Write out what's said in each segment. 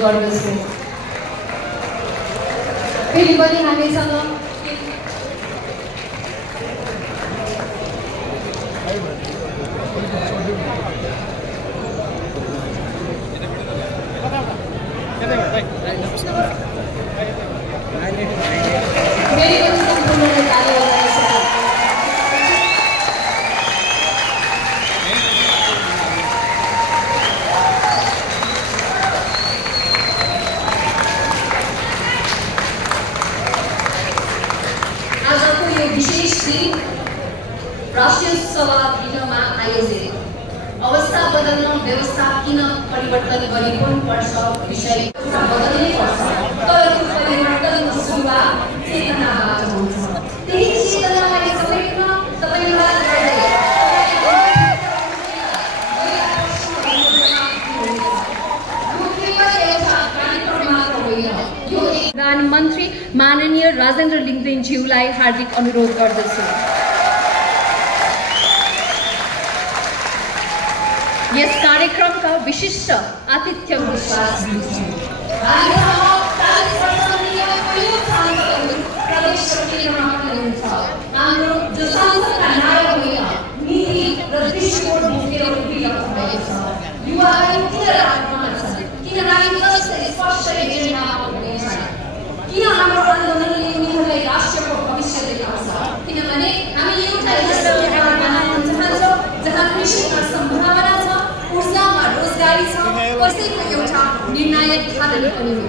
अनुरोध गर्दछु। फेरि पनि हामीसँग राष्ट्रिय सभा गृहमा आयोजित अवस्था बदल्न व्यवस्था किन परिवर्तन गरिनुपर्छ विषय बदल्नै पर्छ, तर त्यो परिवर्तनको सुरुवात चेतनाबाट हुन्छ। त्यही चेतनालाई समेट्न तपाईलाई प्रधानमन्त्री माननीय राजेन्द्र लिङ्गदेनज्यूलाई हार्दिक अनुरोध गर्दछु। यस कार्यक्रमका विशिष्ट आतिथ्य हाम्रो जो सांसदका नायक होइन नीति र दृष्टिकोण बोकेर उभिरहेको भएको छ। युवाहरू किन राजमा छन्, किन हामी जस्तै स्पष्ट एजेन्डामा हुनेछन्, किन हाम्रो आन्दोलनले उनीहरूलाई राष्ट्रको भविष्य देखाउँछ, किनभने हामी एउटा यस्तो बनाउन चाहन्छौँ जहाँ कृषिमा सम्भावना छ, ऊर्जामा रोजगारी छ, कसैको एउटा निर्णायक खालले पनि हो।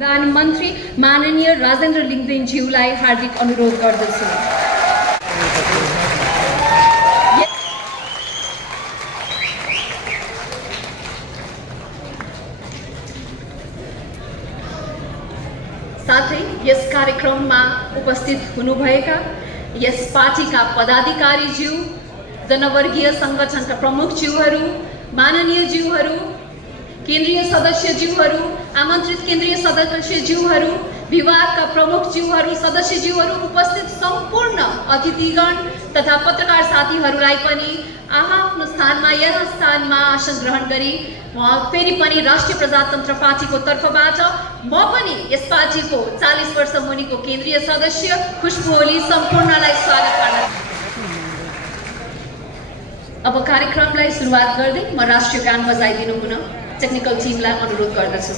प्रधानमन्त्री माननीय राजेन्द्र लिङ्गदेनज्यूलाई हार्दिक अनुरोध गर्दछु। साथै यस कार्यक्रममा उपस्थित हुनुभएका यस पार्टीका पदाधिकारीज्यू, जनवर्गीय संगठनका प्रमुखज्यूहरू, माननीय ज्यूहरू, केन्द्रीय सदस्यज्यूहरू, आमन्त्रित केन्द्रीय सदस्यज्यूहरू, विभागका प्रमुखज्यूहरू, सदस्यज्यूहरू, उपस्थित सम्पूर्ण अतिथिगण तथा पत्रकार साथीहरूलाई पनि आफ्नो स्थानमा यथास्थानमा आसन ग्रहण गरी फेरि पनि राष्ट्रिय प्रजातन्त्र पार्टीको तर्फबाट म पनि यस पार्टीको 40 वर्ष मुनिको केन्द्रीय सदस्य खुशबु ओली सम्पूर्णलाई स्वागत गर्न। अब कार्यक्रमलाई सुरुवात गर्दै म राष्ट्रिय गान बजाइदिनु हुन टेक्निकल टिमलाई अनुरोध गर्दछु।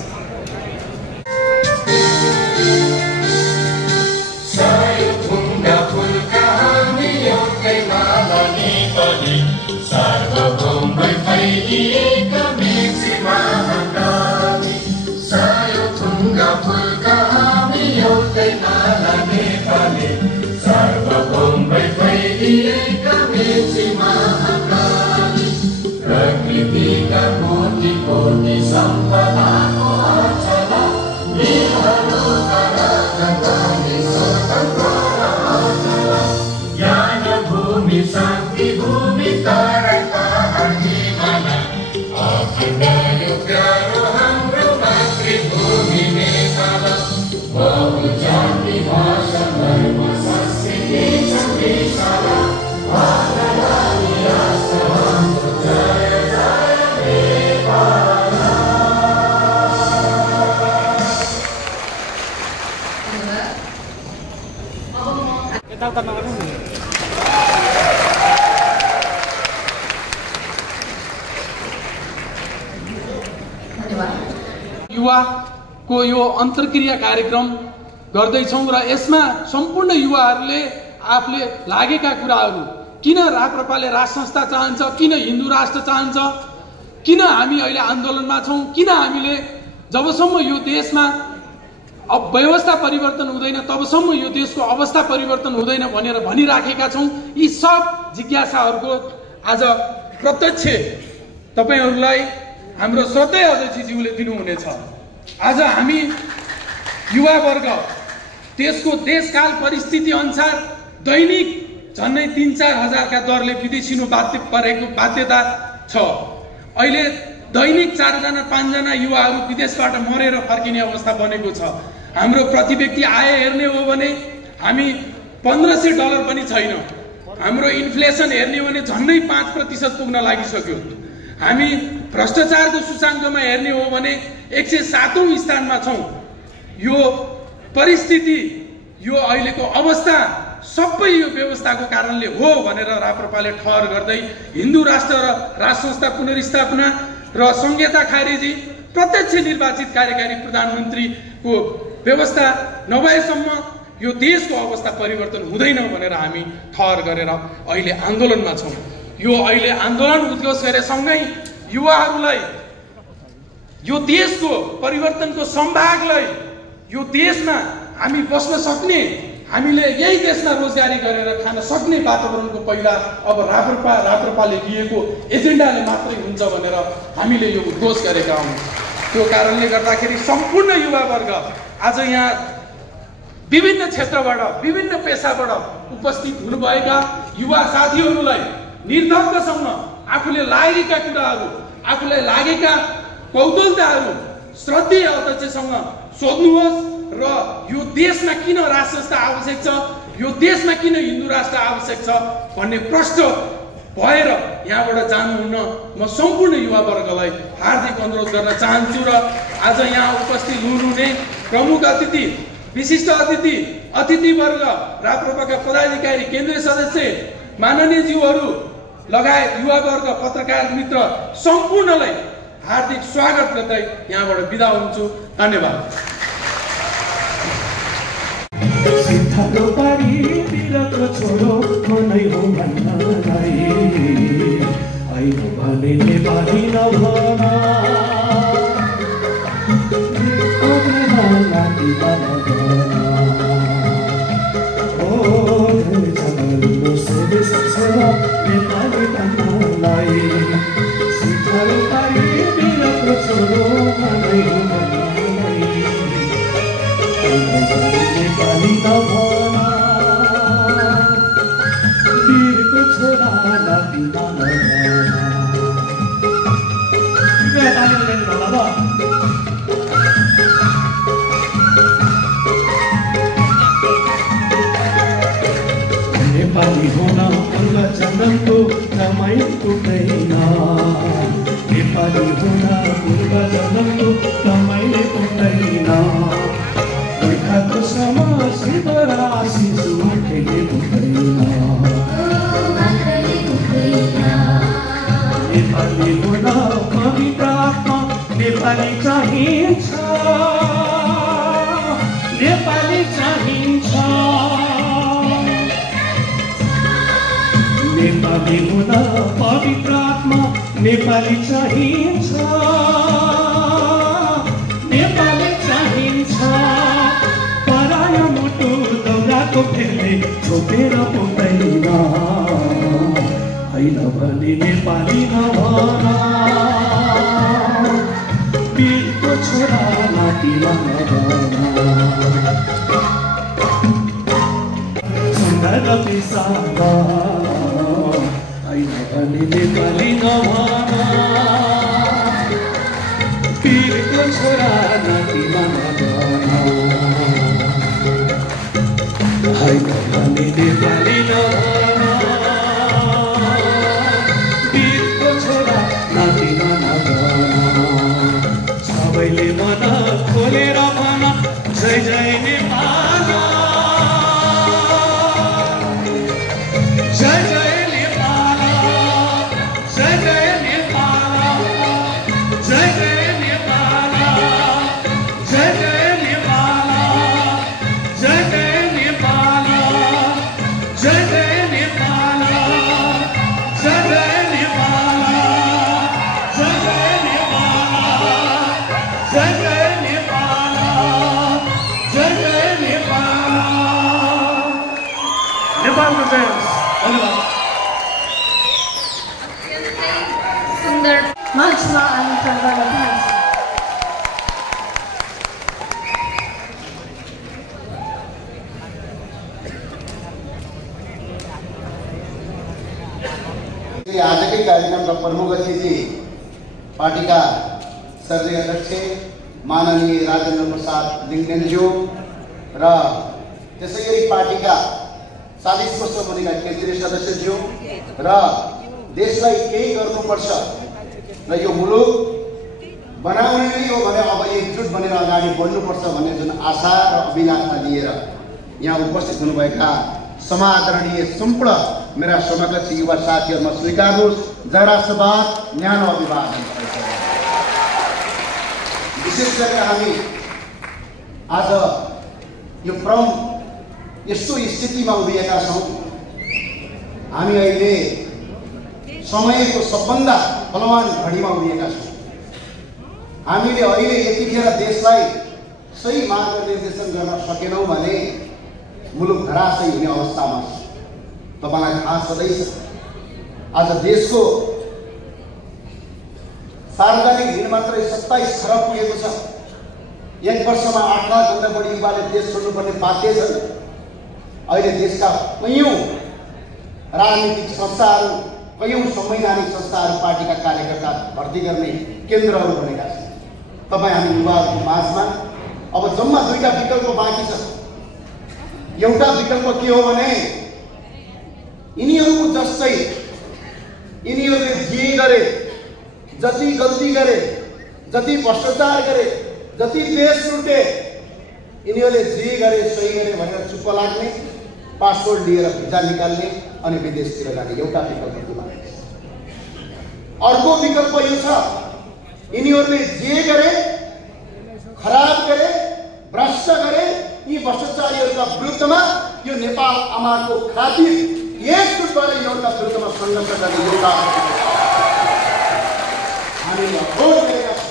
युवाको यो अन्तर्क्रिया कार्यक्रम गर्दैछौँ र यसमा सम्पूर्ण युवाहरूले आफूले लागेका कुराहरू, किन राप्रपाले राज संस्था चाहन्छ, किन हिन्दू राष्ट्र चाहन्छ, किन हामी अहिले आन्दोलनमा छौँ, किन हामीले जबसम्म यो देशमा अब व्यवस्था परिवर्तन हुँदैन तबसम्म यो देशको अवस्था परिवर्तन हुँदैन भनेर भनिराखेका छौँ। यी सब जिज्ञासाहरूको आज प्रत्यक्ष तपाईहरूलाई हाम्रो श्रद्धेय अध्यक्षज्यूले दिनुहुनेछ। आज हामी युवा वर्ग त्यसको देशकाल परिस्थिति अनुसार दैनिक झन्डै 3-4 हजारका दरले विदेशिनु परेको बाध्यता छ। अहिले दैनिक 4-5 जना युवाहरू विदेशबाट मरेर फर्किने अवस्था बनेको छ। हाम्रो प्रति व्यक्ति आय हेर्ने हो भने हामी $1500 पनि छैन। हाम्रो इन्फ्लेसन हेर्ने हो भने झन्डै 5% पुग्न लागिसक्यो। हामी भ्रष्टाचारको सूचाङ्कमा हेर्ने हो भने 107औं स्थानमा छौँ। यो परिस्थिति, यो अहिलेको अवस्था सबै यो व्यवस्थाको कारणले हो भनेर राप्रपाले ठहर गर्दै हिन्दू राष्ट्र र राज संस्था पुनर्स्थापना र संहिता खारेजी, प्रत्यक्ष निर्वाचित कार्यकारी प्रधानमन्त्रीको व्यवस्था नभएसम्म यो देशको अवस्था परिवर्तन हुँदैन भनेर हामी ठहर गरेर अहिले आन्दोलनमा छौँ। यो अहिले आन्दोलन उद्घोष गरेसँगै युवाहरूलाई यो देशको परिवर्तनको सम्भागलाई, यो देशमा हामी बस्न सक्ने, हामीले यही देशमा रोजगारी गरेर खान सक्ने वातावरणको पहिला अब राप्रपाले लिएको एजेन्डाले मात्रै हुन्छ भनेर हामीले यो उद्घोष गरेका हौँ। त्यो कारणले गर्दाखेरि सम्पूर्ण युवावर्ग आज यहाँ विभिन्न क्षेत्रबाट, विभिन्न पेसाबाट उपस्थित हुनुभएका युवा साथीहरूलाई निर्धक्कसँग आफूले लागेका कुराहरू, आफूलाई लागेका कौतूहलताहरू श्रद्धेय अध्यक्षसँग सोध्नुहोस् र यो देशमा किन राज संस्था आवश्यक छ, यो देशमा किन हिन्दू राष्ट्र आवश्यक छ भन्ने प्रश्न भएर यहाँबाट जानुहुन्न म सम्पूर्ण युवावर्गलाई हार्दिक अनुरोध गर्न चाहन्छु। र आज यहाँ उपस्थित हुनुहुने प्रमुख अतिथि, विशिष्ट अतिथिवर्ग, राप्रपाका पदाधिकारी, केन्द्रीय सदस्य, माननीय ज्यूहरू लगायत युवावर्ग, पत्रकार मित्र सम्पूर्णलाई हार्दिक स्वागत गर्दै यहाँबाट बिदा हुन्छु। धन्यवाद। सिद्धालो पारी तिरको छोरो मनै हो भन्नलाई आइनो भने नेपाली नभन अग्रना लाटी नभन ओ जगन्नो सेवे ससेवा नेपाली भन्नलाई सिद्धालो पारी तिरको छोरो मनै हो भन्नलाई नेपाली नभन वीरको छोरा लाटी नभन। नेपाली हुन पूर्व जन्मको रमाइ पुग्दैन, नेपाली हुन पूर्व जन्मको रमाइले पुग्दैन, गोर्खाको समासित राशि सुखेले पुग्दैन, नेपाली हुन पवित्र आत्मा नेपाली चाहिन्छ, नेपाली चाहिन्छ, नेपाली हुन पवित्र आत्मा नेपाली चाहिन्छ, नेपाली चाहिन्छ, पराया मुटु दौराको फेले छोपेर पुग्दैन, होइन भने नेपाली नभन वीरको छोरा लाटीमा नभन सुन्दर पिसाद होइन भने नेपाली नभन वीरको छोरा लाटीमा नभन होइन भने नेपाली नभन वीरको छोरा लाटीमा नभन सबैले मन खोलेर भन जय जय नेपाल, जय जय नेपाल, जय जय नेपाल, जय जय नेपाल, जय जय नेपाल, जय जय नेपाल, जय जय नेपाल, जय जय नेपाल, जय जय नेपाल, जय जय नेपाल, जय जय नेपाल। नेपालको जय होस्। धन्यवाद। सुन्दर मञ्चमा आमन्त्रण गर्न चाहन्छु। आजकै कार्यक्रमका प्रमुख अतिथि पार्टीका सर्जय अध्यक्ष माननीय राजेन्द्र प्रसाद लिङ्गदेनज्यू र त्यसै गरी पार्टीका 40 वर्ष मुनिका केन्द्रीय सदस्यज्यू र देशलाई केही गर्नुपर्छ र यो मुलुक बनाउने नै हो भने अब एकजुट बनेर अगाडि बढ्नुपर्छ भन्ने जुन आशा र अभिलाषा लिएर यहाँ उपस्थित हुनुभएका समादरणीय सम्पूर्ण मेरा समकक्षी युवा साथीहरूमा स्वीकार्नुहोस् जय राष्ट्रवाद न्यानो अभिवादन। विशेष गरेर हामी आज यो यस्तो स्थितिमा उभिएका छौँ। हामी अहिले समयको सबभन्दा बलवान घडीमा उभिएका छौँ। हामीले अहिले यतिखेर देशलाई सही मार्गनिर्देशन गर्न सकेनौँ भने मुलुक धराशयी हुने अवस्थामा छ। तपाईँलाई थाहा छँदैछ आज देशको सार्वजनिक ऋण मात्रै 27 खरब पुगेको छ। एक वर्षमा 8 लाखभन्दा बढी युवाले देश छोड्नुपर्ने बाध्य छन्। अहिले देशका कैयौँ राजनीतिक संस्थाहरू, कैयौँ संवैधानिक संस्थाहरू पार्टीका कार्यकर्ता भर्ती गर्ने केन्द्रहरू बनेका छन्। तपाईँ हामी युवाहरूको माझमा अब जम्मा 2टा विकल्प बाँकी छ। एउटा विकल्प के हो भने यिनीहरूको जस्तै यिनीहरूले जे गरे, जति गल्ती गरे, जति भ्रष्टाचार गरे, जति देश लुटे, यिनीहरूले जे गरे सही गरे भनेर चुप्प लाग्ने, पासपोर्ट लिएर भिजा निकाल्ने अनि विदेशतिर जाने एउटा विकल्प बाँकी छ। अर्को विकल्प यो छ यिनीहरूले जे गरे, खराब गरे, भ्रष्ट गरे, यी भ्रष्टाचारीहरूका विरुद्धमा यो नेपाल आमाको खातिर एकजुट भएर यिनीहरूका विरुद्धमा सङ्घर्ष गर्ने एउटा हामीले अठोट गरेका छौँ।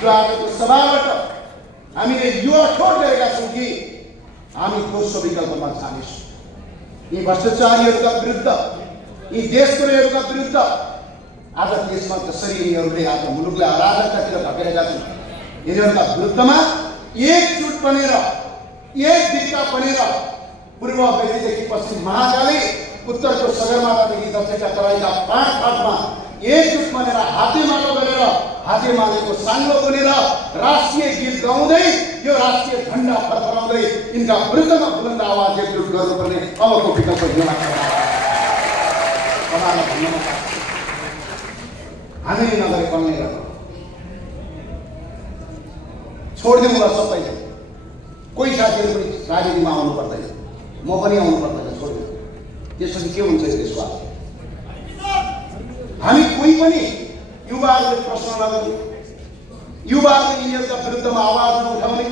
यो आजको सभाबाट हामीले यो अठोट गरेका छौँ कि हामी दोस्रो विकल्पमा जानेछौँ। यी भ्रष्टाचारीहरूका विरुद्ध, यी देशद्रोहीहरूका विरुद्ध आज देशमा जसरी यिनीहरूले आज मुलुकलाई अराजकतातिर धकेलेका छन्, यिनीहरूका विरुद्धमा एकजुट बनेर, एक दिशा बनेर पूर्व बेसीदेखि पश्चिम महाकाली, उत्तरको सगरमाथादेखि दक्षिणका तराईका फाँटमा एकजुट बनेर हातेमालो गरेर, हातेमालेको साङ्लो बनेर राष्ट्रिय गीत गाउँदै यो राष्ट्रिय झन्डा फरफराउँदै यिनका विरुद्धमा बुलन्द आवाज एकजुट गर्नुपर्ने अबको विकल्प यो लाग्छ। हामीले नगरे बन्ने छोडिदिउँला सबैले। कोही साथीहरू पनि राजनीतिमा आउनु पर्दैन, म पनि आउनु पर्दैन, छोडिदिउँ। त्यसपछि के हुन्छ देशको? हामी कोही पनि युवाहरूले प्रश्न नगर्ने, युवाहरूले यिनीहरूका विरुद्धमा आवाज नउठाउने,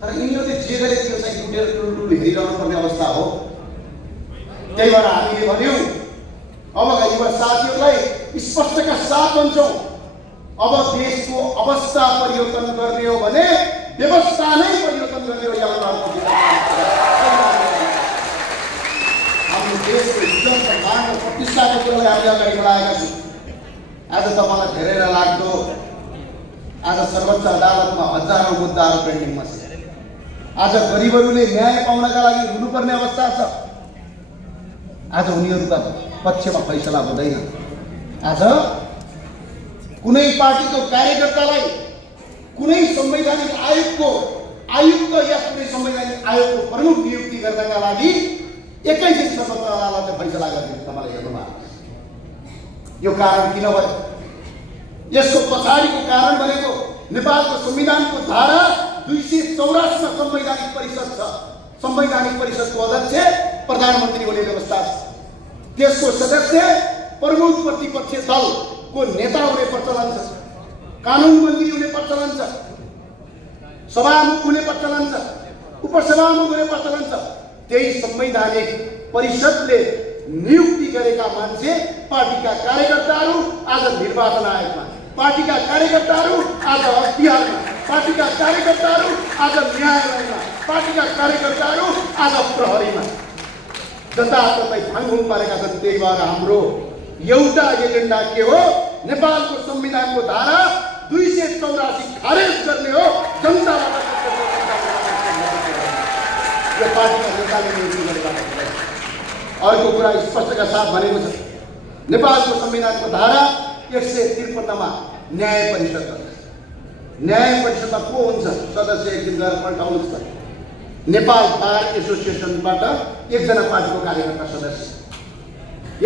तर यिनीहरूले जे गरे त्यो चाहिँ लुटेर टुलटुल हेरिरहनु पर्ने अवस्था हो। त्यही भएर हामीले भन्यौँ अबका युवा साथीहरूलाई स्पष्टका साथ भन्छौँ, अब देशको अवस्था परिवर्तन गर्ने हो भने व्यवस्था नै परिवर्तन गर्ने हो। हाम्रो देशको इज्जत सम्मान र प्रतिष्ठाको कुरालाई हामीले अगाडि बढाएका छौँ। आज तपाईँलाई धेरै लाग्दो आज सर्वोच्च अदालतमा हजारौँ मुद्दाहरू पेन्डिङमा छ। आज गरिबहरूले न्याय पाउनका लागि रुनुपर्ने अवस्था छ। आज उनीहरूका पक्षमा फैसला हुँदैन। आज कुनै पार्टीको कार्यकर्तालाई कुनै संवैधानिक आयोगको आयुक्त या कुनै संवैधानिक आयोगको प्रमुख नियुक्ति गर्नका लागि एकैछिन सर्वोच्च अदालतले फैसला गरिदिन्छ। तपाईँले हेर्नुभयो यो कारण किन भयो? यसको पछाडिको कारण भनेको नेपालको संविधानको धारा 284 मा संवैधानिक परिषद छ। संवैधानिक परिषदको अध्यक्ष प्रधानमन्त्री हुने व्यवस्था छ। त्यसको सदस्य प्रमुख प्रतिपक्षी दलको नेता हुने प्रचलन छ। कानुन मन्त्री हुने प्रचलन छ। सभामुख हुने प्रचलन छ। उपसभामुख हुने प्रचलन छ। त्यही संवैधानिक परिषदले नियुक्ति गरेका मान्छे पार्टीका कार्यकर्ताहरू आज निर्वाचन आयोगमा, पार्टीका कार्यकर्ताहरू आज अख्तियारमा, पार्टीका कार्यकर्ताहरू आज न्यायालयमा, पार्टीका कार्यकर्ताहरू आज प्रहरीमा जताततै भाङभुङ पारेका छन्। त्यही भएर हाम्रो एउटा एजेन्डा के हो? नेपालको संविधानको धारा 284 खारेज गर्ने हो। जनताबाट यो पार्टीका नेताले नियुक्ति गरेका छन्। अर्को कुरा स्पष्टका साथ भनेको छ, नेपालको संविधानको धारा 153 मा न्याय परिषद छ। न्याय परिषदमा को हुन्छ सदस्य? एकदिन गएर पल्टाउनुहोस् त। नेपाल बार एसोसिएसनबाट एकजना पार्टीको कार्यकर्ता सदस्य,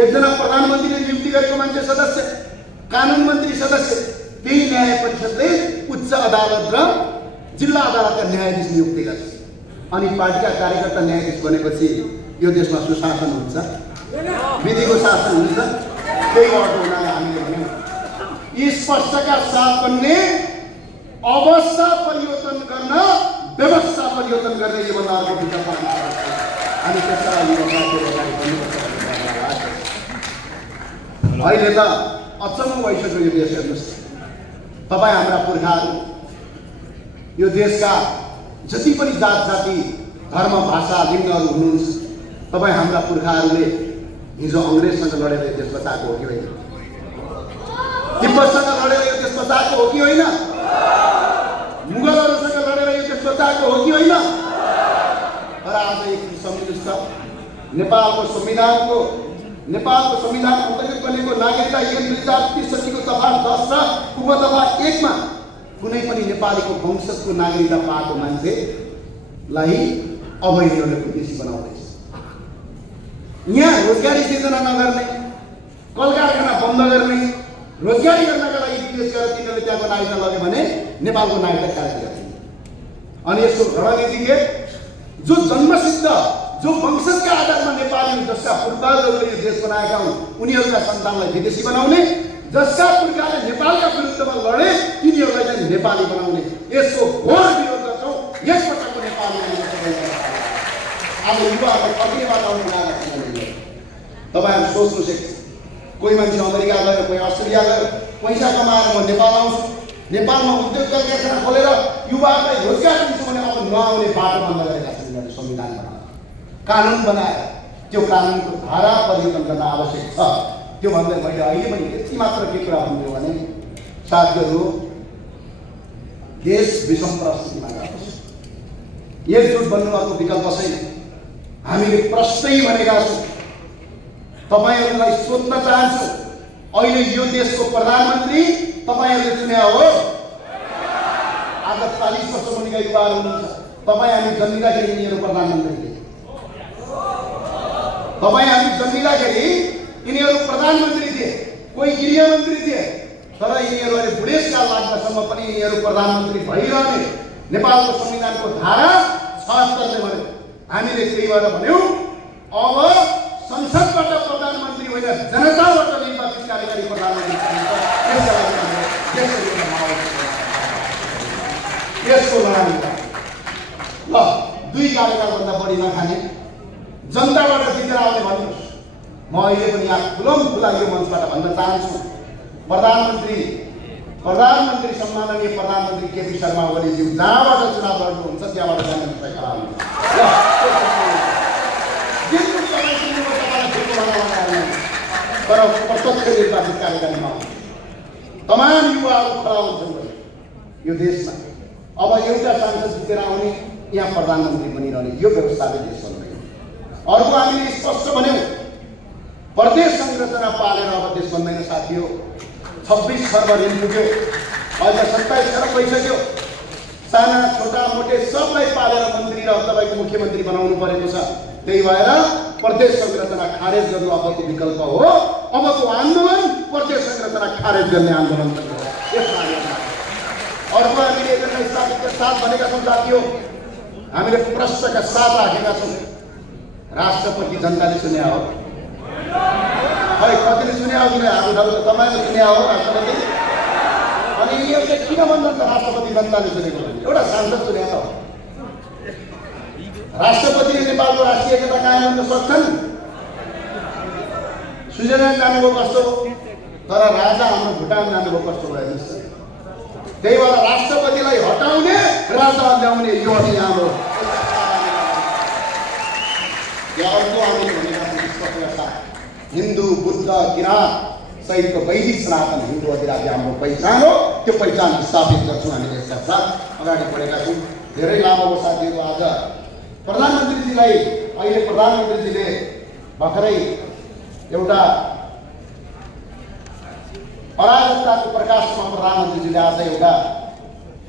एकजना प्रधानमन्त्रीले नियुक्ति गरेको मान्छे सदस्य, कानुन मन्त्री सदस्य, त्यही न्याय परिषदले उच्च अदालत र जिल्ला अदालतका न्यायाधीश नियुक्ति गर्छ। अनि पार्टीका कार्यकर्ता न्यायाधीश बनेपछि यो देशमा सुशासन हुन्छ, विधिको शासन हुन्छ। त्यही अर्को हुनाले हामीले भन्यौँ यी स्पष्टका साथ बन्ने अवस्था परिवर्तन गर्न व्यवस्था परिवर्तन गर्ने योभन्दा अर्को विकल्प हामी त्यसलाई अहिले त अचम्म भइसक्यो यो देश। हेर्नुहोस् तपाईँ हाम्रा पुर्खाहरू यो देशका जति पनि जात जाति धर्म भाषा लिङ्गहरू हुनुहुन्छ तपाईँ हाम्रा पुर्खाहरूले हिजो अङ्ग्रेजसँग लडेर यो देश बचाएको हो कि होइन? तिब्बतसँग लडेर यो देश बचाएको हो कि होइन? मुगलहरूसँग लडेर यो देश बचाएको हो कि होइन? तर आज एक सम्झिनुहोस् त नेपालको संविधान अन्तर्गत बनेको नागरिकता ऐन 2063 को दफा 10 र उपदफा 1 मा कुनै पनि नेपालीको वंशजको नागरिकता पाएको मान्छेलाई अवैधले विदेशी बनाउँदैछ। यहाँ रोजगारी सृजना नगर्ने, कल कारखाना बन्द गर्ने, रोजगारी गर्नका लागि विदेश गएर तिनीहरूले त्यहाँको नागरिकता लग्यो भने नेपालको नागरिकता खारेज गर्छ। अनि यसको रणनीति के? जो जन्मसिद्ध जो वंशजका आधारमा नेपाली जसका पुर्खाहरूले यो देश बनाएका हुन् उनीहरूका सन्तानलाई विदेशी बनाउने, जसका पुर्खाले नेपालका विरुद्धमा लडे तिनीहरूलाई चाहिँ नेपाली बनाउने, यसको घोर विरोध गर्छौँ। यसपटकको नेपाली अब युवाहरू कति वातावरण बनाएर तपाईँहरू सोच्नुहोस् एक कोही मान्छे अमेरिका गयो, कोही अस्ट्रेलिया गयो, पैसा कमाएर म नेपाल आउँछु, नेपालमा उद्योग कारखाना खोलेर युवाहरूलाई रोजगार दिन्छु भने अब नआउने बाटो बन्द गरेका छन्। संविधान बनाएर कानुन बनाएर त्यो कानुनको धारा परिवर्तन गर्न आवश्यक छ। त्यो भन्दै मैले अहिले पनि यति मात्र के कुरा भन्छु भने साथीहरू देश विषम परिस्थितिमा गएको छ। एकजुट बन्नु अर्को विकल्प छैन। हामीले प्रश्नै भनेका छौँ। तपाईहरूलाई सोध्न चाहन्छु अहिले यो देशको प्रधानमन्त्री तपाईहरूले चुन्या हो? आज 40 वर्ष मुनिका युवाहरू हुनुहुन्छ। तपाईँ हामी जन्मिँदाखेरि यिनीहरू प्रधानमन्त्री थिए। तपाईँ हामी जन्मिँदाखेरि यिनीहरू प्रधानमन्त्री थिए, कोही गृहमन्त्री थिए। तर यिनीहरू अहिले बुढेसकाल लाग्दासम्म पनि यिनीहरू प्रधानमन्त्री भइरहने नेपालको संविधानको धारा 76 ले भन्यो। हामीले त्यही भएर भन्यौँ अब संसदबाट प्रधानमन्त्री होइन जनताबाट निर्वाचित कार्यकारी प्रधानमन्त्री यसको लडाइँ ल 2 कार्यकालभन्दा बढी नखाने जनताबाट जितेर आउने भन्नुहोस्। म अहिले पनि यहाँ खुला यो मञ्चबाट भन्न चाहन्छु प्रधानमन्त्री सम्माननीय प्रधानमन्त्री केपी शर्मा ओलीज्यू जहाँबाट चुनाव लड्नुहुन्छ त्यहाँबाट जाने फैसला हुन्छ। तर प्रत्यक्ष निर्वाचित कार्यकालमा तमाम युवाहरू खडा हुन्छन् यो देशमा। अब एउटा सांसद जितेर आउने यहाँ प्रधानमन्त्री बनिरहने यो व्यवस्थाले देश बन्दैन। अर्को हामीले स्पष्ट भन्यौँ प्रदेश संरचना पालेर अब देश बन्दैन साथी हो। 26 खर्ब ऋण पुग्यो, अहिले 27 खर्ब भइसक्यो। साना छोटा मोटे सबलाई पालेर मन्त्री र तपाईँको मुख्यमन्त्री बनाउनु परेको छ। त्यही भएर प्रदेश संरचना खारेज गर्नु अबको विकल्प हो। अबको आन्दोलन प्रदेश संरचना खारेज गर्ने आन्दोलन हो। अर्को हामीले एजेन्डा स्थापितका साथ भनेका छौँ साथीहो, हामीले प्रश्नका साथ राखेका छौँ राष्ट्रपति जनताले चुन्या हो। खै कतिले चुन्या हो कि हाम्रो ठाउँ त तपाईँले चुन्या हो राष्ट्रपति। अनि यो चाहिँ किन भन्छन् त राष्ट्रपति जनताले चुनेको? एउटा सांसद चुन्या हो। राष्ट्रपतिले नेपालको राष्ट्रिय एकता कायम गर्न सक्छन्। स्विजरल्यान्ड जानुभयो कस्तो, तर राजा हाम्रो भुटान जानुभयो कस्तो भयो हेर्नुहोस्। त्यही भएर राष्ट्रपतिलाई हटाउने राजा ल्याउने यो अभियान हो। अर्को हामीले भनेका छौँ हिन्दू बुद्ध किराँत सहितको वैदिक सनातन हिन्दू अधिराज्य हाम्रो पहिचान हो। त्यो पहिचान स्थापित गर्छौँ हामीले यसका साथ अगाडि बढेका छौँ। धेरै लामो साथीहरू आज प्रधानमन्त्रीजीलाई अहिले प्रधानमन्त्रीजीले भर्खरै एउटा अराजकताको प्रकाशमा प्रधानमन्त्रीजीले आज एउटा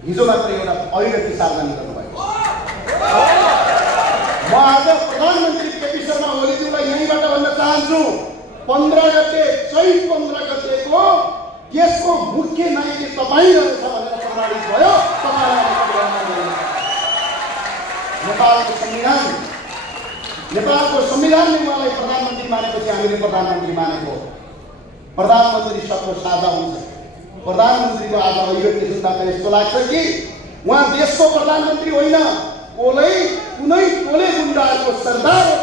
हिजो मात्र एउटा अभिव्यक्ति सार्वजनिक गर्नुभएको छ। म आज प्रधानमन्त्री केपी शर्मा ओलीज्यूलाई यहीँबाट भन्न चाहन्छु 15 गते चैत 15 गतेको यसको मुख्य नायक तपाईँ रहेछ भनेर प्रमाणित भयो। नेपालको संविधानले उहाँलाई प्रधानमन्त्री मानेपछि हामीले प्रधानमन्त्री मानेको। प्रधानमन्त्री सबको साझा हुन्छ। प्रधानमन्त्रीको आज अभिव्यक्ति सुन्दा यस्तो लाग्छ कि उहाँ देशको प्रधानमन्त्री होइन, कुनै टोले गुण्डाहरूको सरदार हो।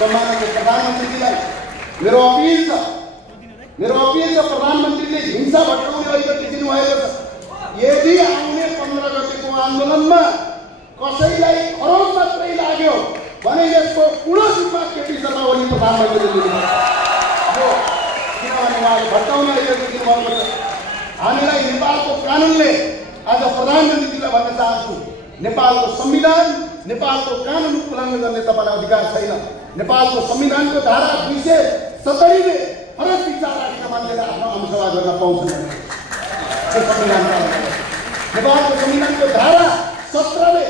सम्माननीय प्रधानमन्त्रीलाई मेरो अपिल छ प्रधानमन्त्रीले हिंसा भट्काउने अभिव्यक्ति दिनुभएको छ। यदि आउने 15 गतेको आन्दोलनमा कसैलाई खरोच मात्रै लाग्यो भने यसको पूर्ण रूपमा केपी शर्मा ओली प्रधानमन्त्रीले लिनुभयो। किनभने उहाँले भट्काउने अभिव्यक्ति दिनुभएको छ। हामीलाई नेपालको कानुनले आज प्रधानमन्त्रीलाई भन्न चाहन्छु, नेपालको संविधान नेपालको कानुन उल्लङ्घन गर्ने तपाईँलाई अधिकार छैन। नेपालको संविधानको धारा 270 ले फरक विचार राखेका मान्छेले आफ्नो आमसभा गर्न पाउँछन्। नेपालको संविधानको धारा 17 ले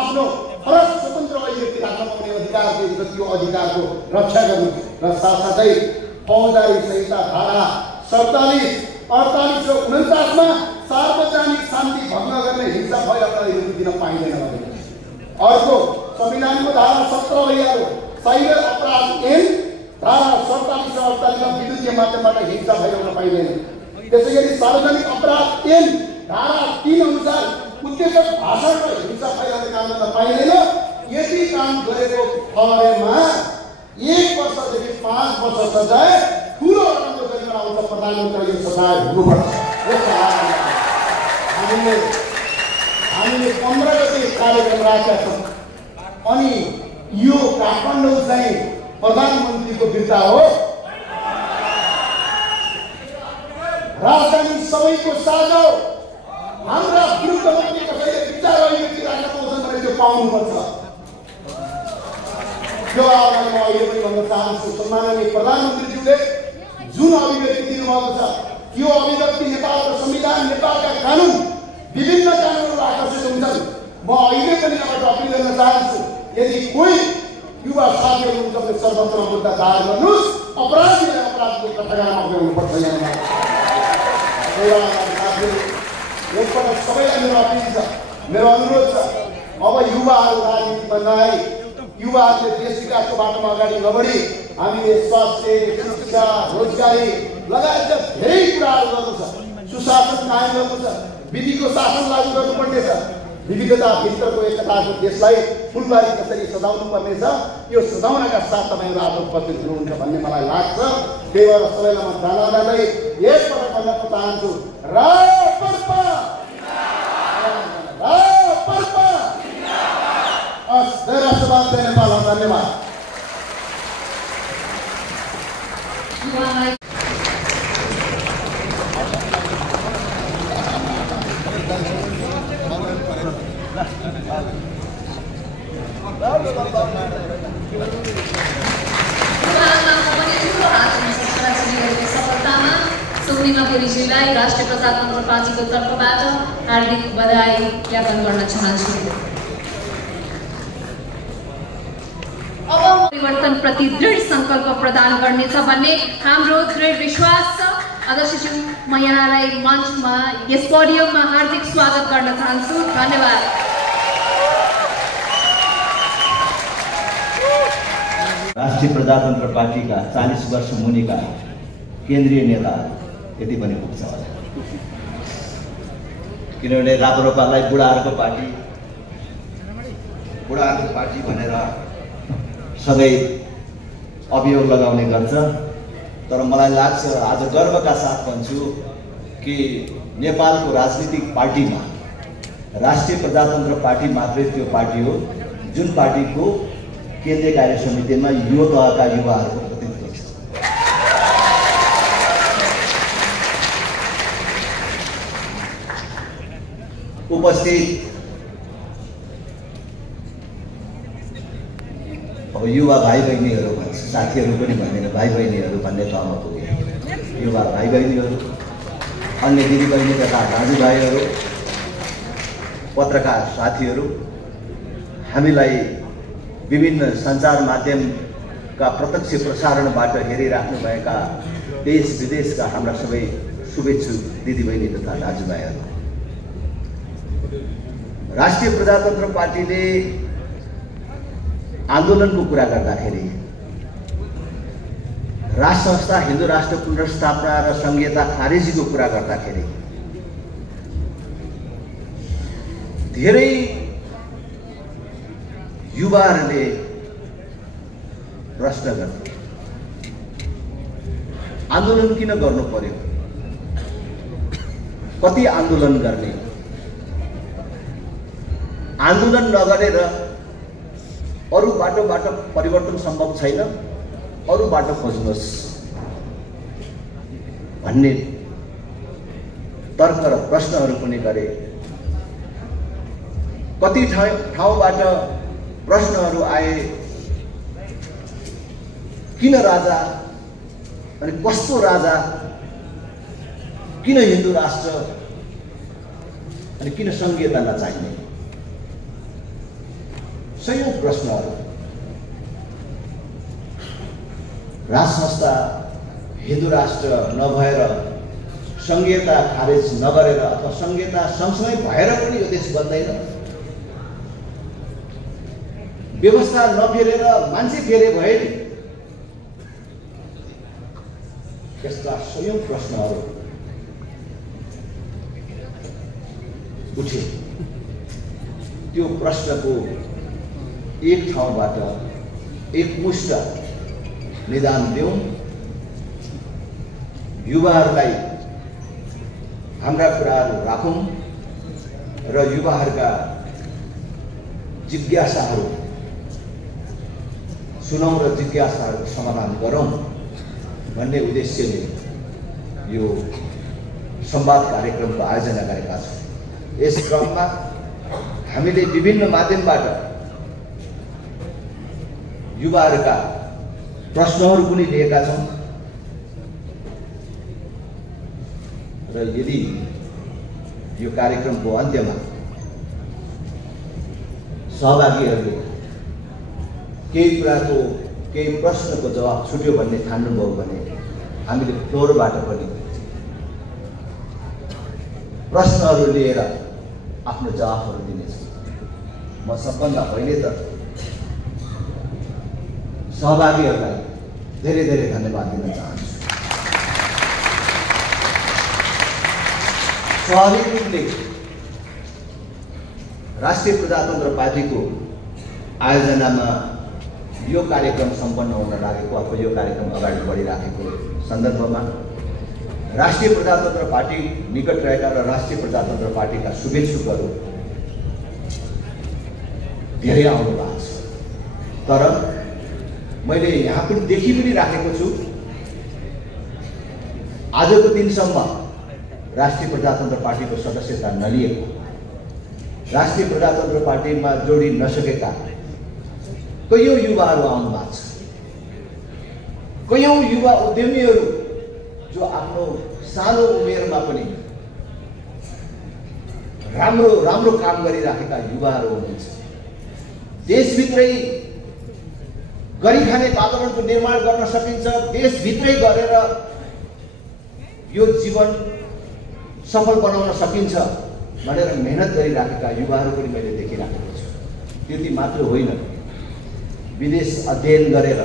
आफ्नो फरक स्वतन्त्र अभिव्यक्ति राख्न पाउने अधिकार दिएको छ। त्यो अधिकारको रक्षा गर्नु र साथसाथै फौजदारी संहिता धारा 47, 48 र 49 मा सार्वजनिक शान्ति भङ्ग गर्ने हिंसा फैलाउन दिन पाइँदैन भनेको। अर्को संविधानको धारा 17 भइहाल्यो, साइबर अपराध ऐन धारा 47 र 48 मा विद्युतीय माध्यमबाट हिंसा फैलाउन पाइँदैन। त्यसैगरी सार्वजनिक अपराध ऐन धारा 3 अनुसार उत्तेजक भाषण र हिंसा फैलाउने काम गर्न पाइँदैन। यदि काम गरेको फलमा 1 वर्षदेखि 5 वर्ष सजाय ठुलो रकमको जरिमाना आउँछ। प्रधानमन्त्रीले सजाय हुनुपर्छ। हामीले 15 गते कार्यक्रम राखेका छौँ अनि यो काठमाडौँ चाहिँ प्रधानमन्त्रीको बिर्ता हो। राजधानी सबैको साझा हो। हाम्रा विरुद्धमा पनि कसैले विचार अभिव्यक्ति राख्न पाउँछन् भने त्यो पाउनुपर्छ। त्यो अगाडि म अहिले पनि भन्न चाहन्छु, सम्माननीय प्रधानमन्त्रीज्यूले जुन अभिव्यक्ति दिनुभएको छ त्यो अभिव्यक्ति नेपालको संविधान, नेपालका कानुन, विभिन्न कानुनहरू आकर्षित हुन्छन्। म अहिले पनि यहाँबाट अपिल गर्न चाहन्छु, यदि कोही युवा साथीहरू हुन्छ भने सर्वोच्चमा मुद्दा दायर गर्नुहोस्। अपराधीलाई अपराधीको कठघरामा पुर्याउनुपर्छ। एकपल्ट सबैलाई मेरो अपिल छ, मेरो अनुरोध छ, अब युवाहरू राजनीतिमा नआई, युवाहरूले देश विकासको बाटोमा अगाडि नबढी हामीले स्वास्थ्य, शिक्षा, रोजगारी लगायत धेरै कुराहरू गर्नु छ। सुशासन कायम गर्नु छ, विधिको शासन लागू गर्नुपर्ने छ। विविधता भित्रको एकताको देशलाई फुलबारी कसरी सजाउनु पर्ने छ, यो सजाउनका साथ तपाईँहरू आज उपस्थित हुनुहुन्छ भन्ने मलाई लाग्छ। त्यही भएर सबैलाई म जाँदै एकपल्ट भन्न चाहन्छु, रापर्पा नेपाल। धन्यवाद। सफलतामा सुनिल गिरिजीलाई राष्ट्रिय प्रजातन्त्र पार्टीको तर्फबाट हार्दिक बधाई ज्ञापन गर्न चाहन्छु। अब परिवर्तनप्रति दृढ सङ्कल्प प्रदान गर्नेछ भन्ने हाम्रो दृढ विश्वास छ। अध्यक्षज्यू, म यहाँलाई मञ्चमा यस पोडियममा हार्दिक स्वागत गर्न चाहन्छु। धन्यवाद। राष्ट्रिय प्रजातन्त्र पार्टीका 40 वर्ष मुनिका केन्द्रीय नेता यति पनि पुग्छ होला, किनभने राप्रपालाई बुढाहरूको पार्टी भनेर सधैँ अभियोग लगाउने गर्छ। तर मलाई लाग्छ, आज गर्वका साथ भन्छु कि नेपालको राजनीतिक पार्टीमा राष्ट्रिय प्रजातन्त्र पार्टी मात्रै त्यो पार्टी हो जुन पार्टीको केन्द्रीय कार्य समितिमा यो तहका युवाहरूको प्रतिनिधित्व छ। उपस्थित अब युवा भाइ बहिनीहरू भन्छ, साथीहरू पनि भनेर भाइ बहिनीहरू भन्ने तहमा पुगे। युवा भाइ बहिनीहरू, अन्य दिदीबहिनी तथा दाजुभाइहरू, पत्रकार साथीहरू, हामीलाई विभिन्न सञ्चार माध्यम का प्रत्यक्ष प्रसारणबाट हेरिराख्नुभएका देश विदेशका हाम्रा सबै शुभेच्छु दिदीबहिनी तथा दाजुभाइहरू, राष्ट्रिय प्रजातन्त्र पार्टीले आन्दोलनको कुरा गर्दाखेरि, राष्ट्र संस्था हिन्दू राष्ट्र पुनर्स्थापना र संघीयता खारेजीको कुरा गर्दाखेरि धेरै युवाहरूले प्रश्न गर्थे, आन्दोलन किन गर्नु पर्यो, कति आन्दोलन गर्ने, आन्दोलन नगरेर अरू बाटोबाट परिवर्तन सम्भव छैन, अरू बाटो खोज्नुहोस् भन्ने तर्क र प्रश्नहरू पनि गरे। कति ठाउँबाट प्रश्नहरू आए, किन राजा अनि कस्तो राजा, किन हिन्दू राष्ट्र अनि किन संघीयता नचाहिने, सयौं प्रश्नहरू। राष्ट्र संस्था हिन्दू राष्ट्र नभएर संघीयता खारेज नगरेर अथवा संघीयता सँगसँगै भएर पनि यो देश बन्दैन, व्यवस्था नफेरेर मान्छे फेरे भए नि, यस्ता सयौं प्रश्नहरू उठे। त्यो प्रश्नको एक ठाउँबाट एकमुष्ट निदान देऊ, युवाहरूलाई हाम्रा कुराहरू राखौँ र युवाहरूका जिज्ञासाहरू सुनौँ र जिज्ञासाहरूको समाधान गरौँ भन्ने उद्देश्यले यो संवाद कार्यक्रमको आयोजना गरेका छौँ। यस क्रममा हामीले विभिन्न माध्यमबाट युवाहरूका प्रश्नहरू पनि लिएका छौँ र यदि यो कार्यक्रमको अन्त्यमा सहभागीहरूले केही कुराको केही प्रश्नको जवाब छुट्यो भन्ने ठान्नुभयो भने हामीले फ्लोरबाट पनि प्रश्नहरू लिएर आफ्नो जवाफहरू दिनेछौँ। म सबभन्दा पहिले त सहभागीहरूलाई धेरै धेरै धन्यवाद दिन चाहन्छु। स्वाभाविक रूपले राष्ट्रिय प्रजातन्त्र पार्टीको आयोजनामा यो कार्यक्रम सम्पन्न हुन लागेको अथवा यो कार्यक्रम अगाडि बढिराखेको सन्दर्भमा राष्ट्रिय प्रजातन्त्र पार्टी निकट रहेका र राष्ट्रिय प्रजातन्त्र पार्टीका शुभेच्छुकहरू धेरै आउनु भएको छ। तर मैले यहाँ पनि देखि पनि राखेको छु, आजको दिनसम्म राष्ट्रिय प्रजातन्त्र पार्टीको सदस्यता नलिएको, राष्ट्रिय प्रजातन्त्र पार्टीमा जोडिन नसकेका कयौं युवाहरू आउनु भएको छ। कयौं युवा उद्यमीहरू जो आफ्नो सानो उमेरमा पनि राम्रो राम्रो काम गरिराखेका युवाहरू हुनुहुन्छ। देशभित्रै गरी खाने वातावरणको निर्माण गर्न सकिन्छ, देशभित्रै गरेर यो जीवन सफल बनाउन सकिन्छ भनेर मेहनत गरिराखेका युवाहरू पनि मैले देखिराखेको छु। त्यति मात्र होइन, विदेश अध्ययन गरेर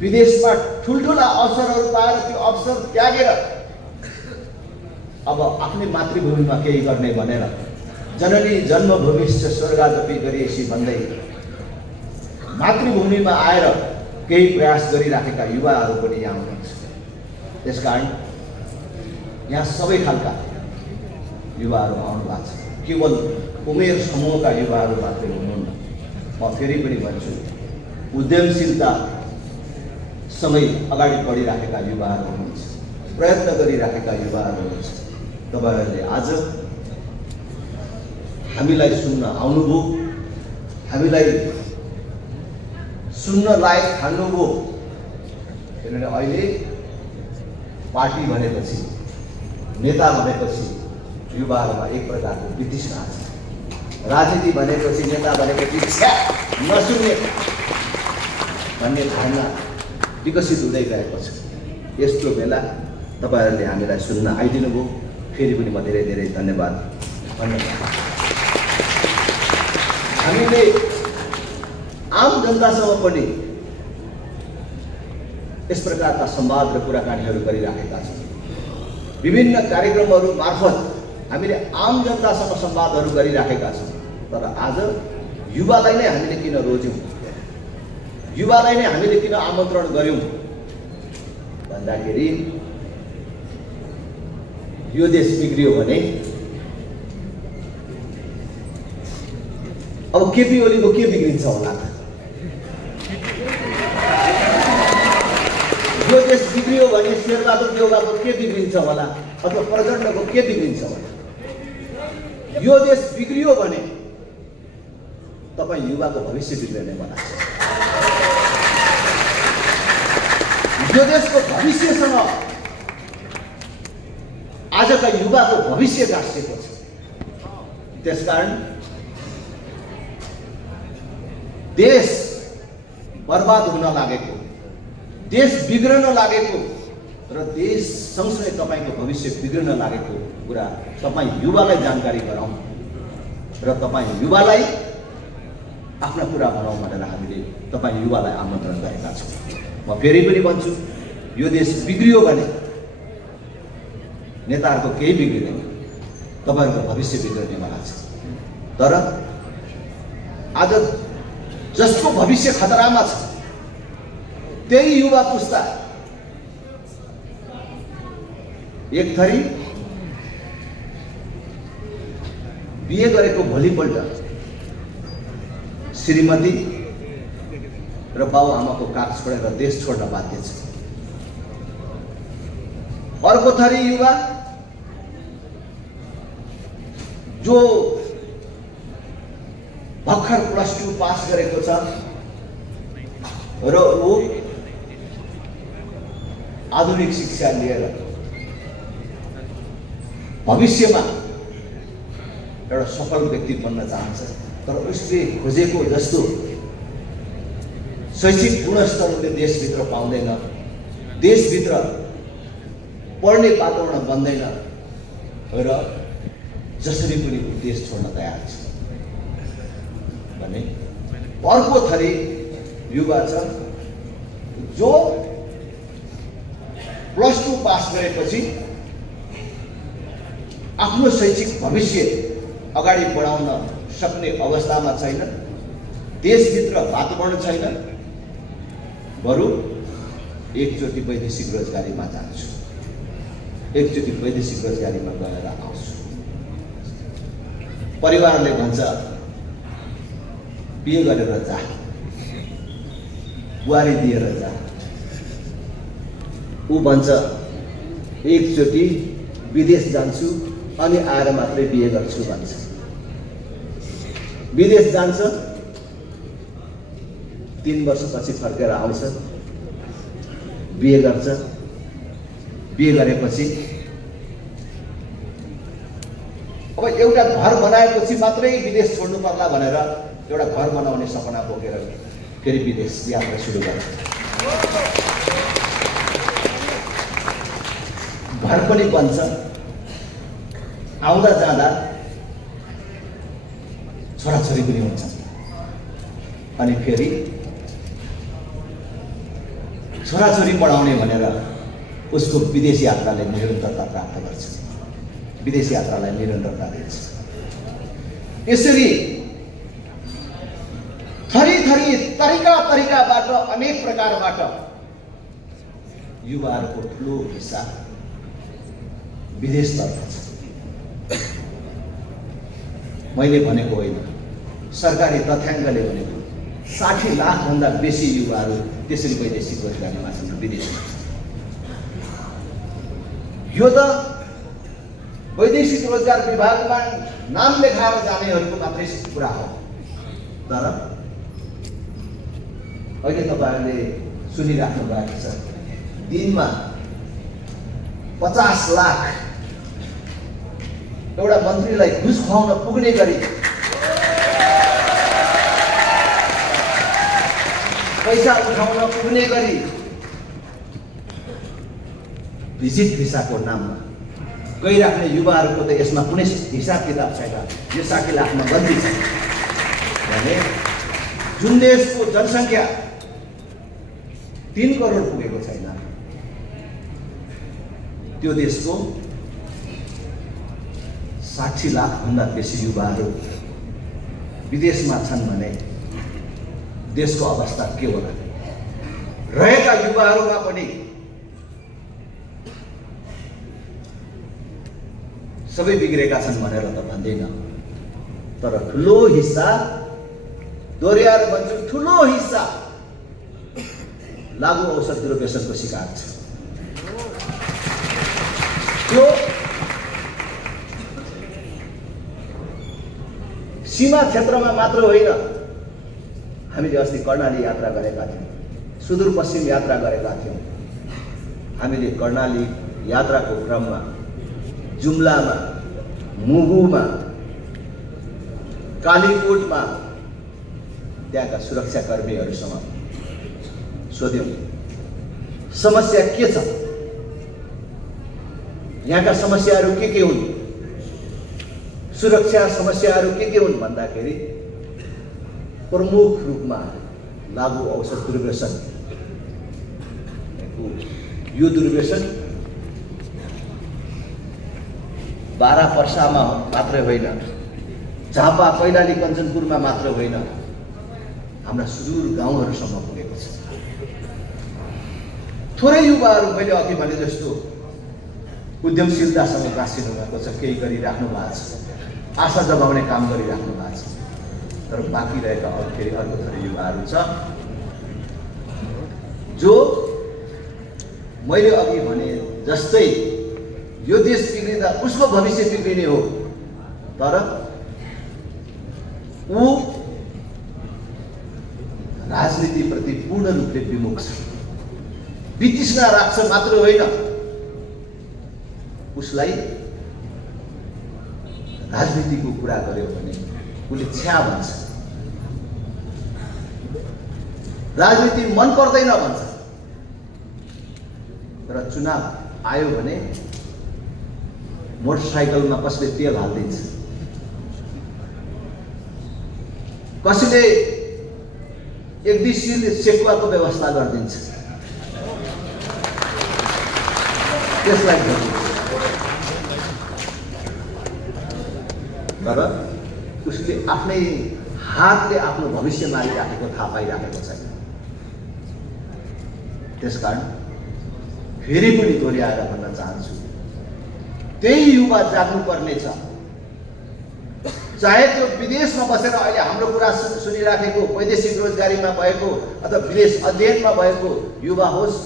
विदेशमा ठुल्ठुला अवसरहरू पाएर त्यो अवसर त्यागेर अब आफ्नै मातृभूमिमा केही गर्ने भनेर जननी जन्मभूमिश्च स्वर्गादपि गरिएसी भन्दै मातृभूमिमा आएर केही प्रयास गरिराखेका युवाहरू पनि यहाँ हुनुहुन्छ। त्यसकारण यहाँ सबै खालका युवाहरू आउनु भएको छ, केवल उमेर समूहका युवाहरू मात्रै हुनुहुन्न। म फेरि पनि भन्छु, उद्यमशीलता सँगै अगाडि बढिराखेका युवाहरू हुनुहुन्छ, प्रयत्न गरिराखेका युवाहरू हुनुहुन्छ। तपाईँहरूले आज हामीलाई सुन्न आउनुभयो, हामीलाई सुन्न लायक ठान्नुभयो। किनभने अहिले पार्टी भनेपछि, नेता भनेपछि युवाहरूमा एक प्रकारको वितृष्णा छ। राजनीति भनेपछि, नेता भनेपछि नसुन्ने भन्ने धारणा विकसित हुँदै गएको छ। यस्तो बेला तपाईँहरूले हामीलाई सुन्न आइदिनु भयो, फेरि पनि म धेरै धेरै धन्यवाद भन्न चाहन्छु। हामीले आम जनतासँग पनि यस प्रकारका संवाद र कुराकानीहरू गरिराखेका छौँ। विभिन्न कार्यक्रमहरू मार्फत हामीले आम जनतासँग संवादहरू गरिराखेका छौँ। तर आज युवालाई नै हामीले किन रोज्यौँ, युवालाई नै हामीले किन आमन्त्रण गर्यौँ भन्दाखेरि यो देश बिग्रियो भने अब केपी ओलीको के बिग्रिन्छ होला त? यो देश बिग्रियो भने शेरबहादुर देउवाको के बिग्रिन्छ होला, अथवा प्रचण्डको के बिग्रिन्छ होला? यो देश बिग्रियो भने तपाईँ युवाको भविष्य बिग्रिने मलाई लाग्छ। यो देशको भविष्यसँग आजका युवाको भविष्य गाँसिएको छ। त्यसकारण देश बर्बाद हुन लागेको, देश बिग्रन लागेको र देश सँगसँगै तपाईँको भविष्य बिग्रन लागेको कुरा तपाईँ युवालाई जानकारी गराउँ र तपाईँ युवालाई आफ्ना कुरा भनौँ भनेर हामीले तपाईँ युवालाई आमन्त्रण गरेका छौँ। म फेरि पनि भन्छु, यो देश बिग्रियो भने नेताहरूको केही बिग्रिँदैन, तपाईँहरूको भविष्य बिग्रिने वाला छ। तर आज जसको भविष्य खतरामा छ त्यही युवा पुस्ता एक थरी बिहे गरेको भोलिपल्ट श्रीमती र बाबुआमाको काख छोडेर देश छोड्न बाध्य छ। अर्को थरी युवा जो भर्खर +2 पास गरेको छ र ऊ आधुनिक शिक्षा लिएर भविष्यमा एउटा सफल व्यक्ति बन्न चाहन्छ, तर उसले खोजेको जस्तो शैक्षिक गुणस्तर उसले देशभित्र पाउँदैन, देशभित्र पढ्ने वातावरण बन्दैन र जसरी पनि देश छोड्न तयार छ भने अर्को थरी युवा छ जो +2 पास गरेपछि आफ्नो शैक्षिक भविष्य अगाडि बढाउन सक्ने अवस्थामा छैन, देशभित्र वातावरण छैन, बरु एकचोटि वैदेशिक रोजगारीमा जान्छु, एकचोटि वैदेशिक रोजगारीमा गएर आउँछु। परिवारले भन्छ बिहे गरेर जा, बुहारी दिएर जा। ऊ भन्छ एकचोटि विदेश जान्छु अनि आएर मात्रै बिहे गर्छु भन्छ। विदेश जान्छ, 3 वर्षपछि फर्केर आउँछ, बिहे गर्छ। बिहे गरेपछि अब एउटा घर बनाएपछि मात्रै विदेश छोड्नु पर्ला भनेर एउटा घर बनाउने सपना बोकेर फेरि विदेश यात्रा सुरु गर्छ। घर पनि बन्छ, आउँदा जाँदा छोराछोरी पनि हुन्छ, अनि फेरि छोराछोरी पढाउने भनेर उसको विदेश यात्राले निरन्तरता प्राप्त गर्छ, विदेश यात्रालाई निरन्तरता दिन्छ। यसरी थरी थरी तरिकाबाट अनेक प्रकारबाट युवाहरूको ठुलो हिस्सा विदेशतर्फ छ। मैले भनेको होइन, सरकारी तथ्याङ्कले भनेको 60 लाखभन्दा बेसी युवाहरू त्यसरी वैदेशिक रोजगारीमा छन्, विदेशमा छन्। यो त वैदेशिक रोजगार विभागमा नाम लेखाएर जानेहरूको मात्रै कुरा हो। तर अहिले तपाईँहरूले सुनिराख्नु भएको छ, दिनमा 50 लाख एउटा मन्त्रीलाई घुस खुवाउन पुग्ने गरी पैसा उठाउन पुग्ने गरी भिजिट भिसाको नाममा गइराख्ने युवाहरूको त यसमा कुनै हिसाब किताब छैन। यो साकेला आफ्नो गल्ती छ भने जुन देशको जनसङ्ख्या 3 करोड पुगेको छैन त्यो देशको 60 लाखभन्दा बेसी युवाहरू विदेशमा छन् भने देशको अवस्था के होला? रहेका युवाहरूमा पनि सबै बिग्रेका छन् भनेर त भन्दैन, तर ठुलो हिस्सा दोहोऱ्याएर भन्छु ठुलो हिस्सा लागु औषध दुरुपयोगको शिकार छ। त्यो सीमा क्षेत्रमा मात्र होइन, हामीले अस्ति कर्णाली यात्रा गरेका थियौँ, सुदूरपश्चिम यात्रा गरेका थियौँ। हामीले कर्णाली यात्राको क्रममा जुम्लामा, मुगुमा, कालीकोटमा त्यहाँका सुरक्षाकर्मीहरूसँग सोध्यौँ समस्या के छ, यहाँका समस्याहरू के हुन्, सुरक्षा समस्याहरू के हुन् भन्दाखेरि प्रमुख रूपमा लागु औषध दुर्व्यसन। यो दुर्व्यसन 12 पर्सामा मात्रै होइन, झापा कैलाली कञ्चनपुरमा मात्र होइन, हाम्रा सुदूर गाउँहरूसम्म पुगेको छ। थोरै युवाहरू मैले अघि भने जस्तो उद्यमशीलतासँग गाँसिनु भएको छ, केही गरिराख्नु भएको छ, आशा जगाउने काम गरिराख्नु भएको छ। तर बाँकी रहेका फेरि अर्को थरी युवाहरू छ जो मैले अघि भने जस्तै यो देश बिग्रिँदा उसको भविष्य बिग्रिने हो, तर ऊ राजनीतिप्रति पूर्ण रूपले विमुख छ। वितृष्णा राख्छ मात्र होइन, उसलाई राजनीतिको कुरा गर्यो भने उसले छ्या भन्छ, राजनीति मन पर्दैन भन्छ। र चुनाव आयो भने मोटरसाइकलमा कसले तेल हालिदिन्छ, कसैले एक दिनले सेकुवाको व्यवस्था गरिदिन्छ, त्यसलाई तर उसले आफ्नै हातले आफ्नो भविष्य मारिराखेको थाहा पाइराखेको छैन। त्यसकारण फेरि पनि दोहोऱ्याएर भन्न चाहन्छु, त्यही युवा जाग्नुपर्ने छ। चाहे त्यो विदेशमा बसेर अहिले हाम्रो कुरा सुनिराखेको, वैदेशिक रोजगारीमा भएको अथवा विदेश अध्ययनमा भएको युवा होस्,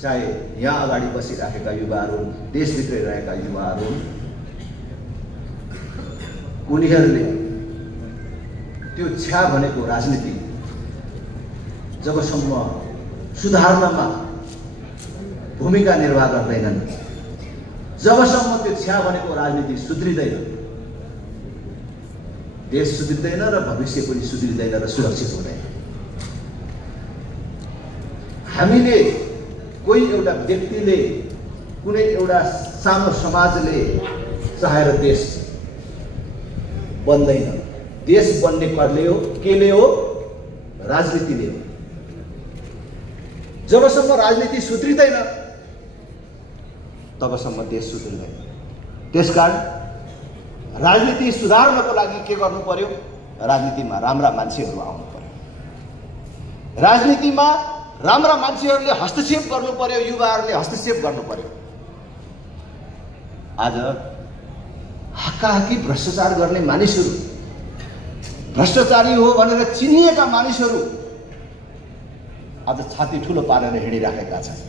चाहे यहाँ अगाडि बसिराखेका युवाहरू, देशभित्रै रहेका युवाहरू, उनीहरूले त्यो छ्या भनेको राजनीति जबसम्म सुधार्नमा भूमिका निर्वाह गर्दैनन्, जबसम्म त्यो छ्या भनेको राजनीति सुध्रिँदैन, देश सुध्रिँदैन र भविष्य पनि सुध्रिँदैन र सुरक्षित हुँदैन। हामीले कोही एउटा व्यक्तिले, कुनै एउटा सानो समाजले चाहेर देश बन्दैन। देश बन्ने केले हो? राजनीतिले हो। जबसम्म राजनीति सुध्रिँदैन तबसम्म देश सुध्रिँदैन। त्यसकारण राजनीति सुधार्नको लागि के गर्नु पर्यो? राजनीतिमा राम्रा मान्छेहरू आउनु पर्यो, राजनीतिमा राम्रा मान्छेहरूले हस्तक्षेप गर्नु पर्यो, युवाहरूले हस्तक्षेप गर्नु पर्यो। आज हक्काहक्की भ्रष्टाचार गर्ने मानिसहरू, भ्रष्टाचारी हो भनेर चिनिएका मानिसहरू आज छाती ठुलो पारेर हिँडिराखेका छन्।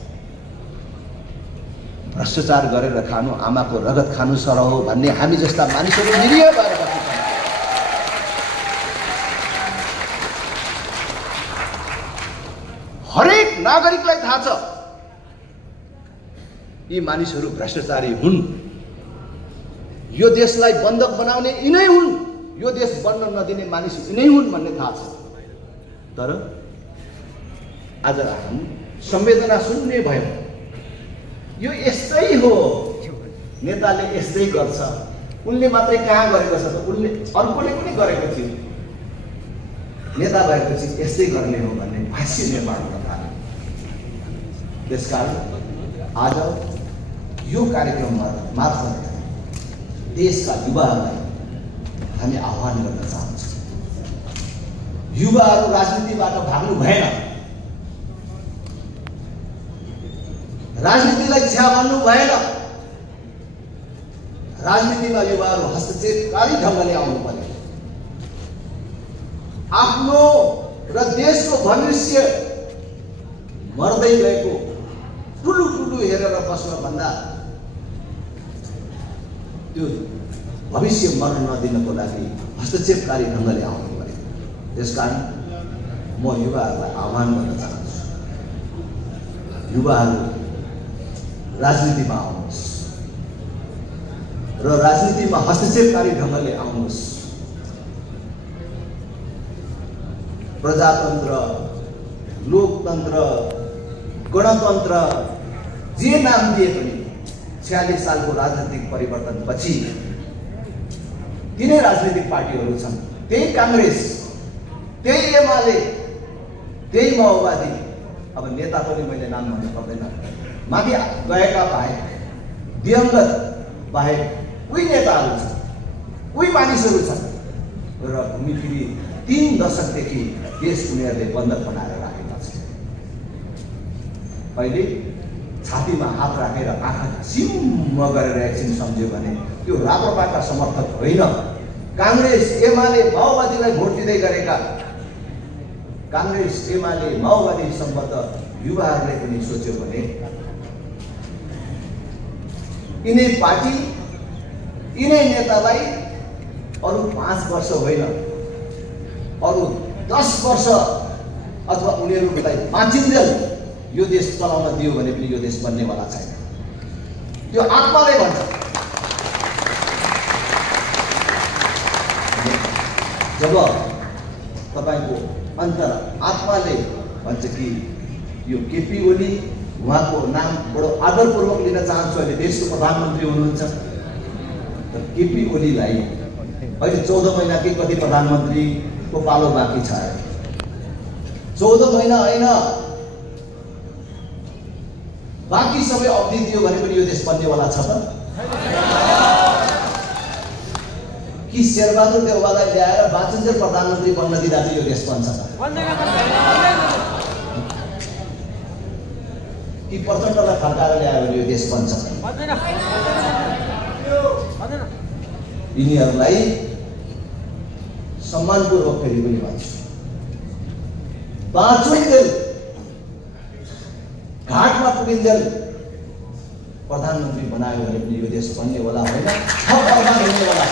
भ्रष्टाचार गरेर खानु आमाको रगत खानु सरह हो भन्ने हामी जस्ता मानिसहरू निरीह भएर बसेका छन्। हरेक नागरिकलाई थाहा छ यी मानिसहरू भ्रष्टाचारी हुन्, यो देशलाई बन्धक बनाउने यिनै हुन्, यो देश बन्न नदिने मानिस यिनै हुन् भन्ने थाहा छ। तर आज हामी संवेदना शून्य भयो। यो यस्तै हो, नेताले यस्तै गर्छ, उनले मात्रै कहाँ गरेको छ त, उनले अर्कोले पनि गरेको थियो। नेता भएपछि यस्तै गर्ने हो भन्ने भाष्य निर्माण गर्न थाल्यो। त्यसकारण आज यो कार्यक्रम मार्फत देशका युवाहरूलाई हामी आह्वान गर्न चाहन्छौँ। युवाहरू राजनीतिबाट भाग्नु भएन, राजनीतिलाई छ्या भन्नु भएन। राजनीतिमा युवाहरू हस्तक्षेपकारी ढङ्गले आउनु पर्यो। आफ्नो र देशको भविष्य मर्दै गएको ठुलो ठुलो हेरेर बस्नुभन्दा त्यो भविष्य मर्न नदिनको लागि हस्तक्षेपकारी ढङ्गले आउनु पर्यो। त्यसकारण म युवाहरूलाई आह्वान गर्न चाहन्छु, युवाहरू राजनीतिमा आउनुहोस् र राजनीतिमा हस्तक्षेपकारी ढङ्गले आउनुहोस्। प्रजातन्त्र, लोकतन्त्र, गणतन्त्र जे नाम दिए पनि 46 सालको राजनीतिक परिवर्तनपछि तिनै राजनीतिक पार्टीहरू छन्। त्यही काङ्ग्रेस, त्यही एमाले, त्यही माओवादी। अब नेता पनि मैले नाम भन्नु पर्दैन, माथि गएका बाहेक, दिवंगत बाहेक उही नेताहरू छन्, उही मानिसहरू छन् र घुमिफिरी 3 दशकदेखि देश उनीहरूले बन्धक बनाएर राखेका छन्। पहिले छातीमा हात राखेर आँखा सिम्म गरेर एकछिन सम्झ्यो भने त्यो राप्रपाका समर्थक होइन, काङ्ग्रेस एमाले माओवादीलाई भोट दिँदै गरेका काङ्ग्रेस एमाले माओवादी सम्बद्ध युवाहरूले पनि सोच्यो भने यिनै पार्टी, यिनै नेतालाई अरू 5 वर्ष होइन, अरू 10 वर्ष अथवा उनीहरूलाई बाँचिन्जेल यो देश चलाउन दियो भने पनि यो देश बन्नेवाला छैन। यो आत्माले भन्छ। जब तपाईँको अन्तर आत्माले भन्छ कि यो केपी ओली, उहाँको नाम बडो आदरपूर्वक लिन चाहन्छु, अहिले देशको प्रधानमन्त्री हुनुहुन्छ। तर केपी ओलीलाई अहिले 14 महिना कि कति प्रधानमन्त्रीको पालो बाँकी छ। 14 महिना होइन, बाँकी सबै अवधि दियो भने पनि यो देश बन्नेवाला छ त? कि शेरबहादुर देउवालाई ल्याएर बाँचिन्जेल प्रधानमन्त्री बन्न दिँदा चाहिँ यो देश बन्छ त? कि प्रचण्डलाई फर्काएर ल्यायो भने यो देश बन्छ? यिनीहरूलाई सम्मानपूर्वक फेरि पनि भन्छु, बाँचुन्जेल, घाटमा पुगिन्जेल प्रधानमन्त्री बनायो भने पनि यो देश बन्नेवाला होइन, हुनेवाला।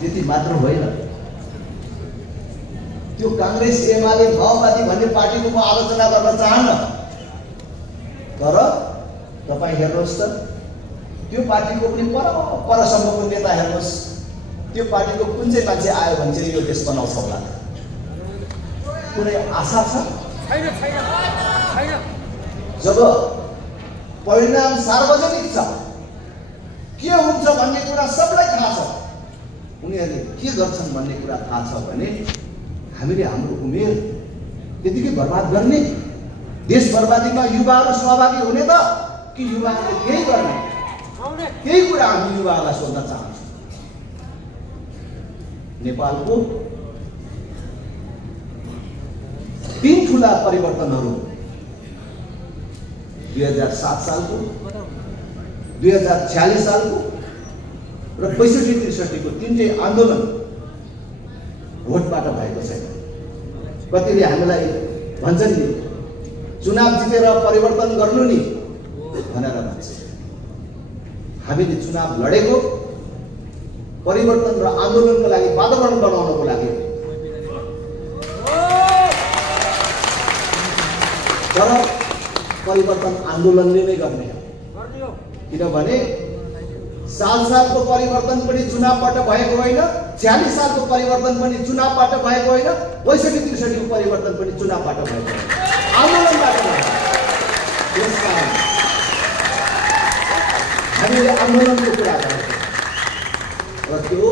त्यति मात्र होइन, त्यो काङ्ग्रेस एमाले माओवादी भन्ने पार्टीको म आलोचना गर्न चाहन्न, तर तपाईँ हेर्नुहोस् त त्यो पार्टीको पनि परसम्मको नेता हेर्नुहोस्, त्यो पार्टीको कुन चाहिँ मान्छे आयो भने चाहिँ यो देश बनाउँछ होला? कुनै आशा छ? जब परिणाम सार्वजनिक छ, के हुन्छ भन्ने कुरा सबलाई थाहा छ, उनीहरूले के गर्छन् भन्ने कुरा थाहा छ भने हामीले हाम्रो उमेर त्यतिकै बर्बाद गर्ने? देश बर्बादीमा युवाहरू सहभागी हुने त कि युवाहरूले केही गर्ने? केही कुरा हामी युवाहरूलाई सोध्न चाहन्छौँ। नेपालको 3 ठुला परिवर्तनहरू 2007 सालको, 2046 सालको र 65-63 को 3 आन्दोलन भोटबाट भएको छैन। कतिले हामीलाई भन्छन् नि चुनाव जितेर परिवर्तन गर्नु नि भनेर भन्छ। हामीले चुनाव लडेको परिवर्तन र आन्दोलनको लागि, वातावरण बनाउनको लागि। तर परिवर्तन आन्दोलनले नै गर्ने हो, किनभने सालको परिवर्तन पनि चुनावबाट भएको होइन, 46 सालको परिवर्तन पनि चुनावबाट भएको होइन, 62-63 को परिवर्तन पनि चुनावबाट भएको होइन, आन्दोलनबाट भएको। त्यसकारण हामीले आन्दोलनको कुरा गर्छौँ र त्यो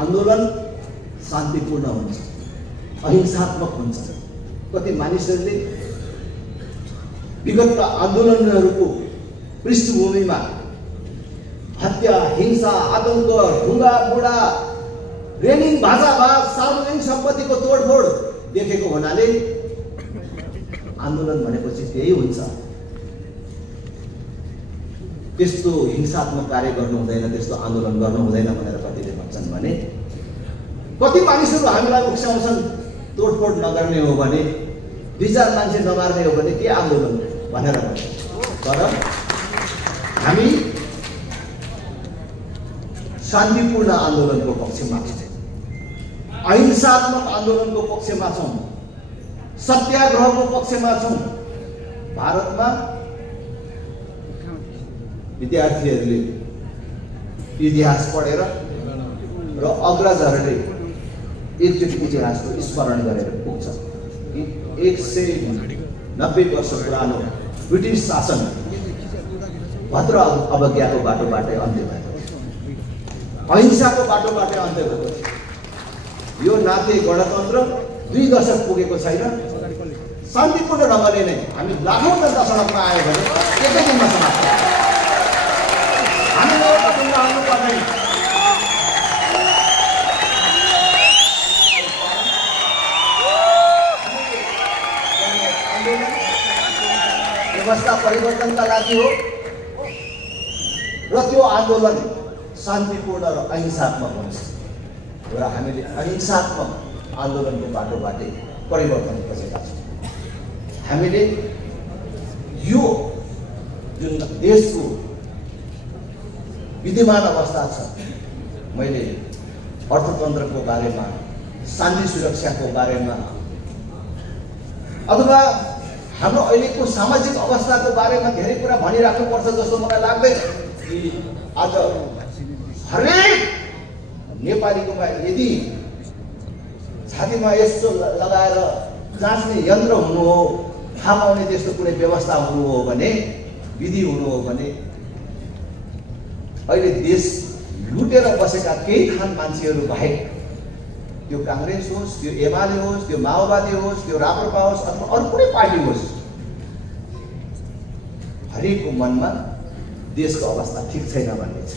आन्दोलन शान्तिपूर्ण हुन्छ, अहिंसात्मक हुन्छ। कति मानिसहरूले विगतका आन्दोलनहरूको पृष्ठभूमिमा हत्या, हिंसा, आतंक, ढुङ्गा बुढा, रेनिङ, भाषाभाष, सार्वजनिक सम्पत्तिको तोडफोड देखेको हुनाले आन्दोलन भनेपछि त्यही हुन्छ। त्यस्तो हिंसात्मक कार्य गर्नु हुँदैन, त्यस्तो आन्दोलन गर्नु हुँदैन भनेर कतिले भन्छन् भने कति मानिसहरू हामीलाई उक्साउँछन् तोडफोड नगर्ने हो भने, 2-4 मान्छे नमार्ने हो भने के आन्दोलन भनेर भन्छ। तर हामी शान्तिपूर्ण आन्दोलनको पक्षमा छौँ, अहिंसात्मक आन्दोलनको पक्षमा छौँ, सत्याग्रहको पक्षमा छौँ। भारतमा विद्यार्थीहरूले इतिहास पढेर र अग्रजहरूले एकचोटि इतिहासको स्मरण गरेर पुग्छ कि 190 वर्ष पुरानो ब्रिटिस शासन भद्र अवज्ञाको बाटोबाटै अन्त्य भएको, अहिंसाको बाटोबाटै अन्त्य भएको। यो नाथे गणतन्त्र 2 दशक पुगेको छैन। शान्तिपूर्ण ढङ्गले नै हामी लाखौँ जनता सडकमा आयो भने एकै दिनमा समाप्त हुन्छ। हामीले एउटा दिन आउनु पर्दैन। व्यवस्था परिवर्तनका लागि हो र त्यो आन्दोलन शान्तिपूर्ण र अहिंसात्मक हुन्छ र हामीले अहिंसात्मक आन्दोलनको बाटोबाटै परिवर्तन खोजेका छौँ। हामीले यो जुन देशको विद्यमान अवस्था छ, मैले अर्थतन्त्रको बारेमा, शान्ति सुरक्षाको बारेमा अथवा हाम्रो अहिलेको सामाजिक अवस्थाको बारेमा धेरै कुरा भनिराख्नुपर्छ जस्तो मलाई लाग्दैन। कि आज हरेक नेपालीकोमा यदि छातीमा यस्तो लगाएर जाँच्ने यन्त्र हुनु हो, थाहा पाउने त्यस्तो कुनै व्यवस्था हुनु हो भने, विधि हुनु हो भने, अहिले देश लुटेर बसेका केही खान मान्छेहरू बाहेक, त्यो काङ्ग्रेस होस्, त्यो एमाले होस्, त्यो माओवादी होस्, त्यो राप्रपा होस् अथवा अरू कुनै पार्टी होस्, हरेकको मनमा देशको अवस्था ठिक छैन भन्ने छ।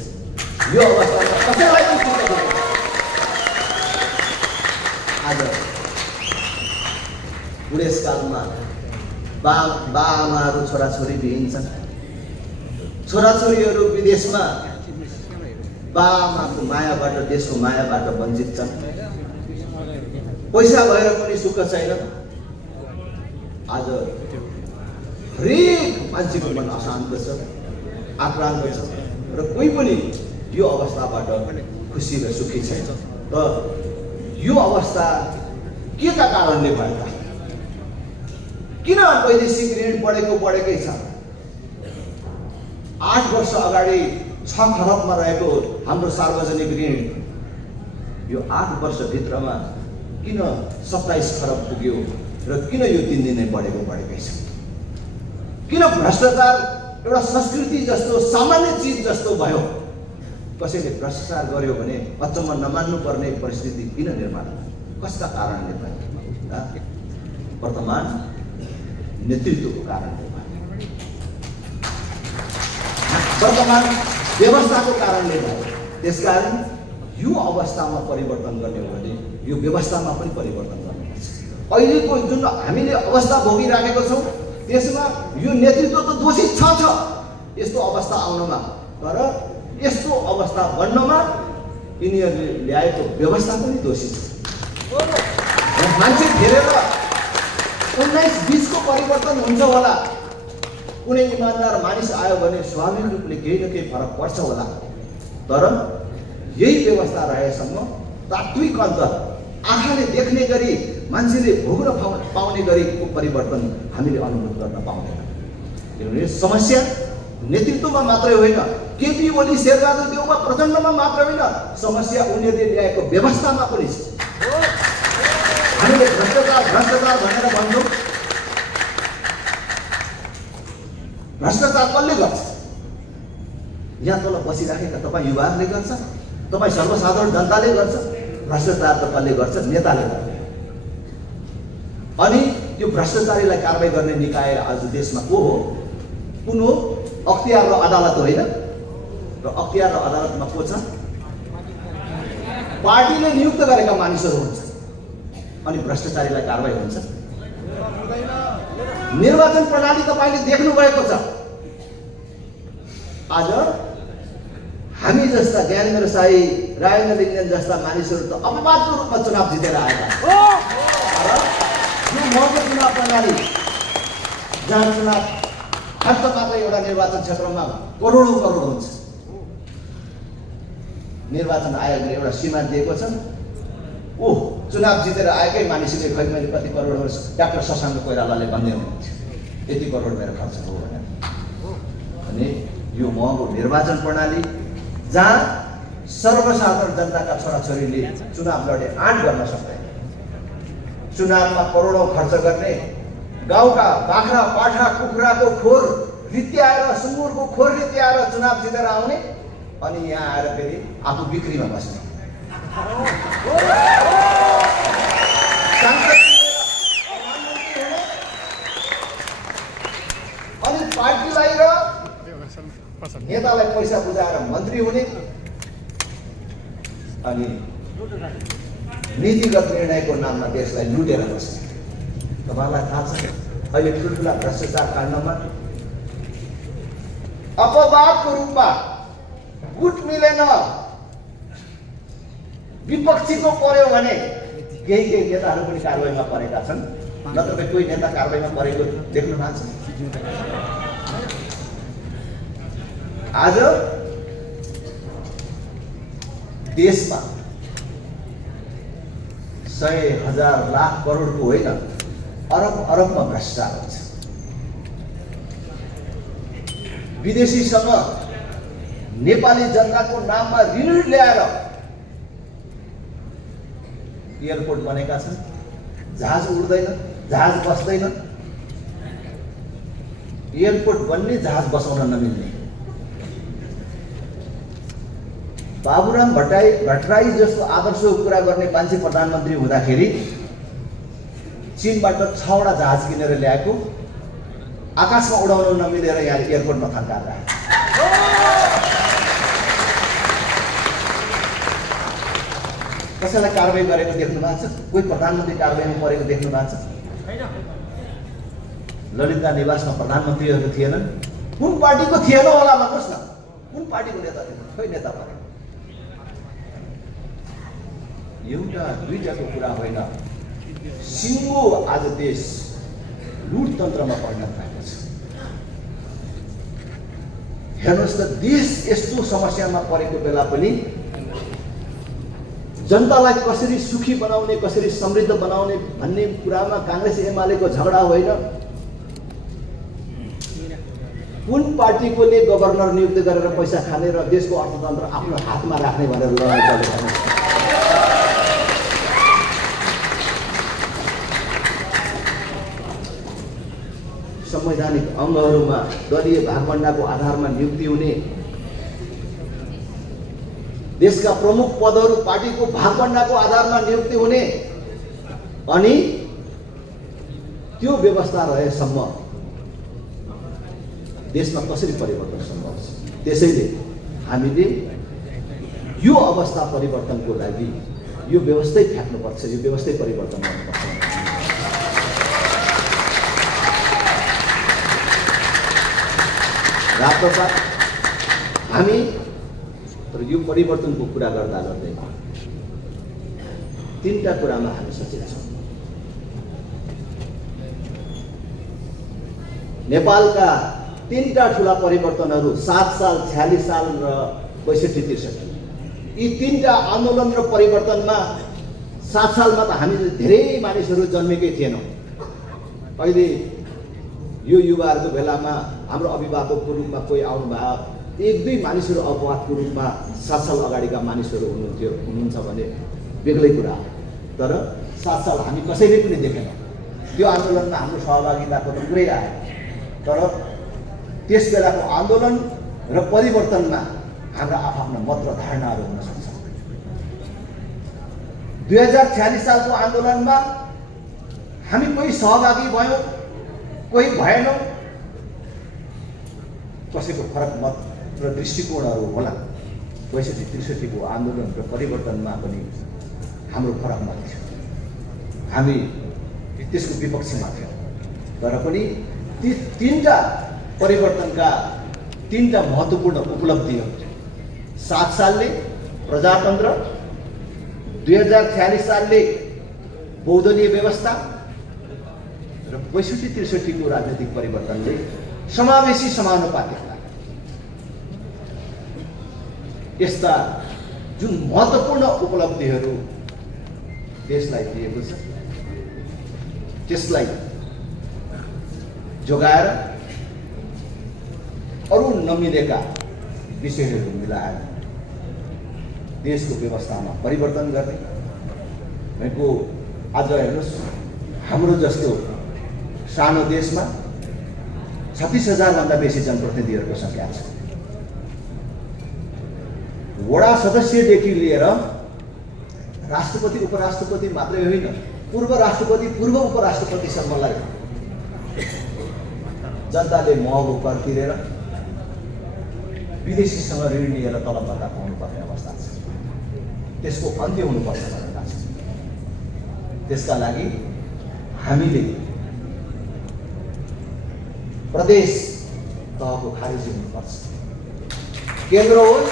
यो अवस्थामा कसैलाई पनि ठिक छैन। आज बुढेसकालमा बाआमाहरू छोराछोरी बिहिन्छन्, छोराछोरीहरू विदेशमा बाआमाको मायाबाट, देशको मायाबाट वञ्चित छन्। पैसा भएर पनि सुख छैन। आज हरेक मान्छेको मन अशान्त छ, आक्रान्त छ र कोही पनि यो अवस्थाबाट खुसी र सुखी छैन। र यो अवस्था के का कारणले भयो? किन वैदेशिक ऋण बढेकै छ? 8 वर्ष अगाडि 6 खरबमा रहेको हाम्रो सार्वजनिक ऋण यो 8 वर्षभित्रमा किन 27 खरब पुग्यो र किन यो 3 दिनै बढेकै छ? किन भ्रष्टाचार एउटा संस्कृति जस्तो सामान्य चिज जस्तो भयो? कसैले भ्रष्टाचार गर्यो भने अचम्म नमान्नु पर्ने परिस्थिति किन निर्माण भयो? कसका कारणले भयो? वर्तमान नेतृत्वको कारणले भयो, वर्तमान व्यवस्थाको कारणले भयो। त्यसकारण यो अवस्थामा परिवर्तन गर्ने हो भने यो व्यवस्थामा पनि परिवर्तन गर्नुपर्छ। अहिलेको जुन हामीले अवस्था भोगिराखेको छौँ त्यसमा यो नेतृत्व त दोषी छ यस्तो अवस्था आउनमा, तर यस्तो अवस्था बन्नमा यिनीहरूले ल्याएको व्यवस्था पनि दोषी छ। मान्छे धेरेर 19-20 को परिवर्तन हुन्छ होला, कुनै इमानदार मानिस आयो भने स्वाभाविक रूपले केही न केही फरक पर्छ होला, तर यही व्यवस्था रहेसम्म तात्विक अन्तर आँखाले देख्ने गरी मान्छेले भोग्न पाउने गरेको परिवर्तन हामीले अनुभव गर्न पाउँदैन। किनभने समस्या नेतृत्वमा मात्रै होइन, केपी ओली शेरबहादुर देउवा प्रचण्डमा मात्र होइन, समस्या उनीहरूले ल्याएको व्यवस्थामा पनि छ। हामीले भ्रष्टाचार भनेर भन्छौँ, भ्रष्टाचार कसले गर्छ? यहाँ तल बसिराखेका तपाईँ युवाहरूले गर्छ, तपाईँ सर्वसाधारण जनताले गर्छ। भ्रष्टाचार त कसले गर्छ? नेताले गर्छ। अनि यो भ्रष्टाचारीलाई कारबाही गर्ने निकाय आज देशमा को हो? कुन हो? अख्तियार र अदालत होइन। र अख्तियार र अदालतमा को छ? पार्टीले नियुक्त गरेका मानिसहरू हुन्छ। अनि भ्रष्टाचारीलाई कारबाही हुन्छ? निर्वाचन प्रणाली तपाईँले देख्नु भएको छ। आज हामी जस्ता ज्ञानेन्द्र साई, राजेन्द्र लिङ्गदेन जस्ता मानिसहरू त अपवादको रूपमा चुनाव जितेर आएका। यो महँगो चुनाव प्रणाली जहाँ चुनाव खर्च मात्र एउटा निर्वाचन क्षेत्रमा करोडौँ करोड हुन्छ। निर्वाचन आयोगले एउटा सीमा दिएको छ। ओह, चुनाव जितेर आएकै मानिसले खै मैले कति करोड डाक्टर शशाङ्क कोइरालाले भन्दै हुनुहुन्थ्यो, यति करोड मेरो खर्च हो भनेर। अनि यो महँगो निर्वाचन प्रणाली जहाँ सर्वसाधारण जनताका छोराछोरीले चुनाव लडे आँट गर्न सक्दैन, चुनावमा करोडौँ खर्च गर्ने, गाउँका बाख्रा पाठा कुखुराको खोर रित्याएर, सुँगुरको खोर रित्याएर चुनाव जितेर आउने, अनि यहाँ आएर फेरि आफू बिक्रीमा बस्ने। अनि पार्टीलाई र नेतालाई पैसा बुझाएर मन्त्री हुने, अनि नीतिगत निर्णयको नाममा देशलाई लुटेर बस्ने। तपाईँलाई थाहा छ अहिले ठुल्ठुला भ्रष्टाचार काण्डमा अपवादको रूपमा गुट मिलेन विपक्षीको पर्यो भने केही नेताहरू पनि कारबाहीमा परेका छन्। नत्र कोही नेता कारबाहीमा परेको देख्नु भएको छ? आज देशमा 100, 1000, लाख करोडको होइन, अरबमा भ्रष्टाचार हुन्छ। विदेशीसँग नेपाली जनताको नाममा ऋण ल्याएर एयरपोर्ट बनेका छन्। जहाज उड्दैन, जहाज बस्दैन। एयरपोर्ट बन्ने, जहाज बसाउन नमिल्ने। बाबुराम भट्टराई जस्तो आदर्शको कुरा गर्ने मान्छे प्रधानमन्त्री हुँदाखेरि चीनबाट 6वटा जहाज किनेर ल्याएको, आकाशमा उडाउन नमिलेर यहाँ एयरपोर्टमा थन्काएर राखेको। कसैलाई कारबाही गरेको देख्नु भएको छ? कोही प्रधानमन्त्री कारबाहीमा परेको देख्नु भएको छ? ललितका निवासमा प्रधानमन्त्रीहरू थिएनन्। कुन पार्टीको थिएन होला भन्नुहोस् न? कुन पार्टीको नेता थिएन? खै नेता परे? एउटा दुईटाको कुरा होइन, सिङ्गो आज देश लुटतन्त्रमा परिणत भएको छ। हेर्नुहोस् त, देश यस्तो समस्यामा परेको बेला पनि जनतालाई कसरी सुखी बनाउने, कसरी समृद्ध बनाउने भन्ने कुरामा काङ्ग्रेस एमालेको झगडा होइन। कुन पार्टीकोले गभर्नर नियुक्त गरेर पैसा खाने र देशको अर्थतन्त्र आफ्नो हातमा राख्ने भनेर लडाइँ चलेको छ। संवैधानिक अङ्गहरूमा दलीय भागभण्डाको आधारमा नियुक्ति हुने, देशका प्रमुख पदहरू पार्टीको भागभण्डाको आधारमा नियुक्ति हुने, अनि त्यो व्यवस्था रहेसम्म देशमा कसरी परिवर्तन सम्भव छ? त्यसैले हामीले यो अवस्था परिवर्तनको लागि यो व्यवस्थै फ्याक्नुपर्छ, यो व्यवस्थै परिवर्तन गर्नुपर्छ। राप्रपात हामी तर यो परिवर्तनको कुरा गर्दा गर्दै 3टा कुरामा हामी सचेत छौँ। नेपालका 3टा ठुला परिवर्तनहरू 7 साल, 46 साल र 62-63। यी 3टा आन्दोलन र परिवर्तनमा 7 सालमा त हामी धेरै मानिसहरू जन्मेकै थिएनौँ। अहिले यो युवाहरूको बेलामा हाम्रो अभिभावकको रूपमा कोही आउनुभयो, एक दुई मानिसहरू अपवादको रूपमा 7 साल अगाडिका मानिसहरू हुनुहुन्छ भने बेग्लै कुरा हो। तर 7 साल हामी कसैले पनि देखेनौँ। त्यो आन्दोलनमा हाम्रो सहभागिताको त पुरै आयो। तर त्यस बेलाको आन्दोलन र परिवर्तनमा हाम्रा आफ्ना मत र धारणाहरू हुन सक्छ। 2046 सालको आन्दोलनमा हामी कोही सहभागी भयौँ, कोही भएनौँ, कसैको फरक मत र दृष्टिकोणहरू होला। 62-63 को आन्दोलन र परिवर्तनमा पनि हाम्रो फरक मत थियो। हामी त्यसको विपक्षमा थियौँ। तर पनि ती 3टा परिवर्तनका 3टा महत्त्वपूर्ण उपलब्धिहरू 7 सालले प्रजातन्त्र, 2046 सालले बहुदलीय व्यवस्था र 62-63 को राजनीतिक परिवर्तनले समावेशी समानुपातिकता, यस्ता जुन महत्त्वपूर्ण उपलब्धिहरू देशलाई दिएको छ त्यसलाई जोगाएर अरू नमिलेका विषयहरू मिलाएर देशको व्यवस्थामा परिवर्तन गर्ने भनेको आज हेर्नुहोस् हाम्रो जस्तो सानो देशमा 36,000 भन्दा बेसी जनप्रतिनिधिहरूको संख्या छ। वडा सदस्यदेखि लिएर राष्ट्रपति उपराष्ट्रपति मात्रै होइन, पूर्व राष्ट्रपति पूर्व उपराष्ट्रपतिसम्मलाई जनताले महँगो कर तिरेर विदेशीसँग ऋण लिएर तलबभत्ता पाउनुपर्ने अवस्था छ। त्यसको अन्त्य हुनुपर्छ भनेका छ। त्यसका लागि हामीले प्रदेश तहको खारेजी हुनुपर्छ। केन्द्र होस्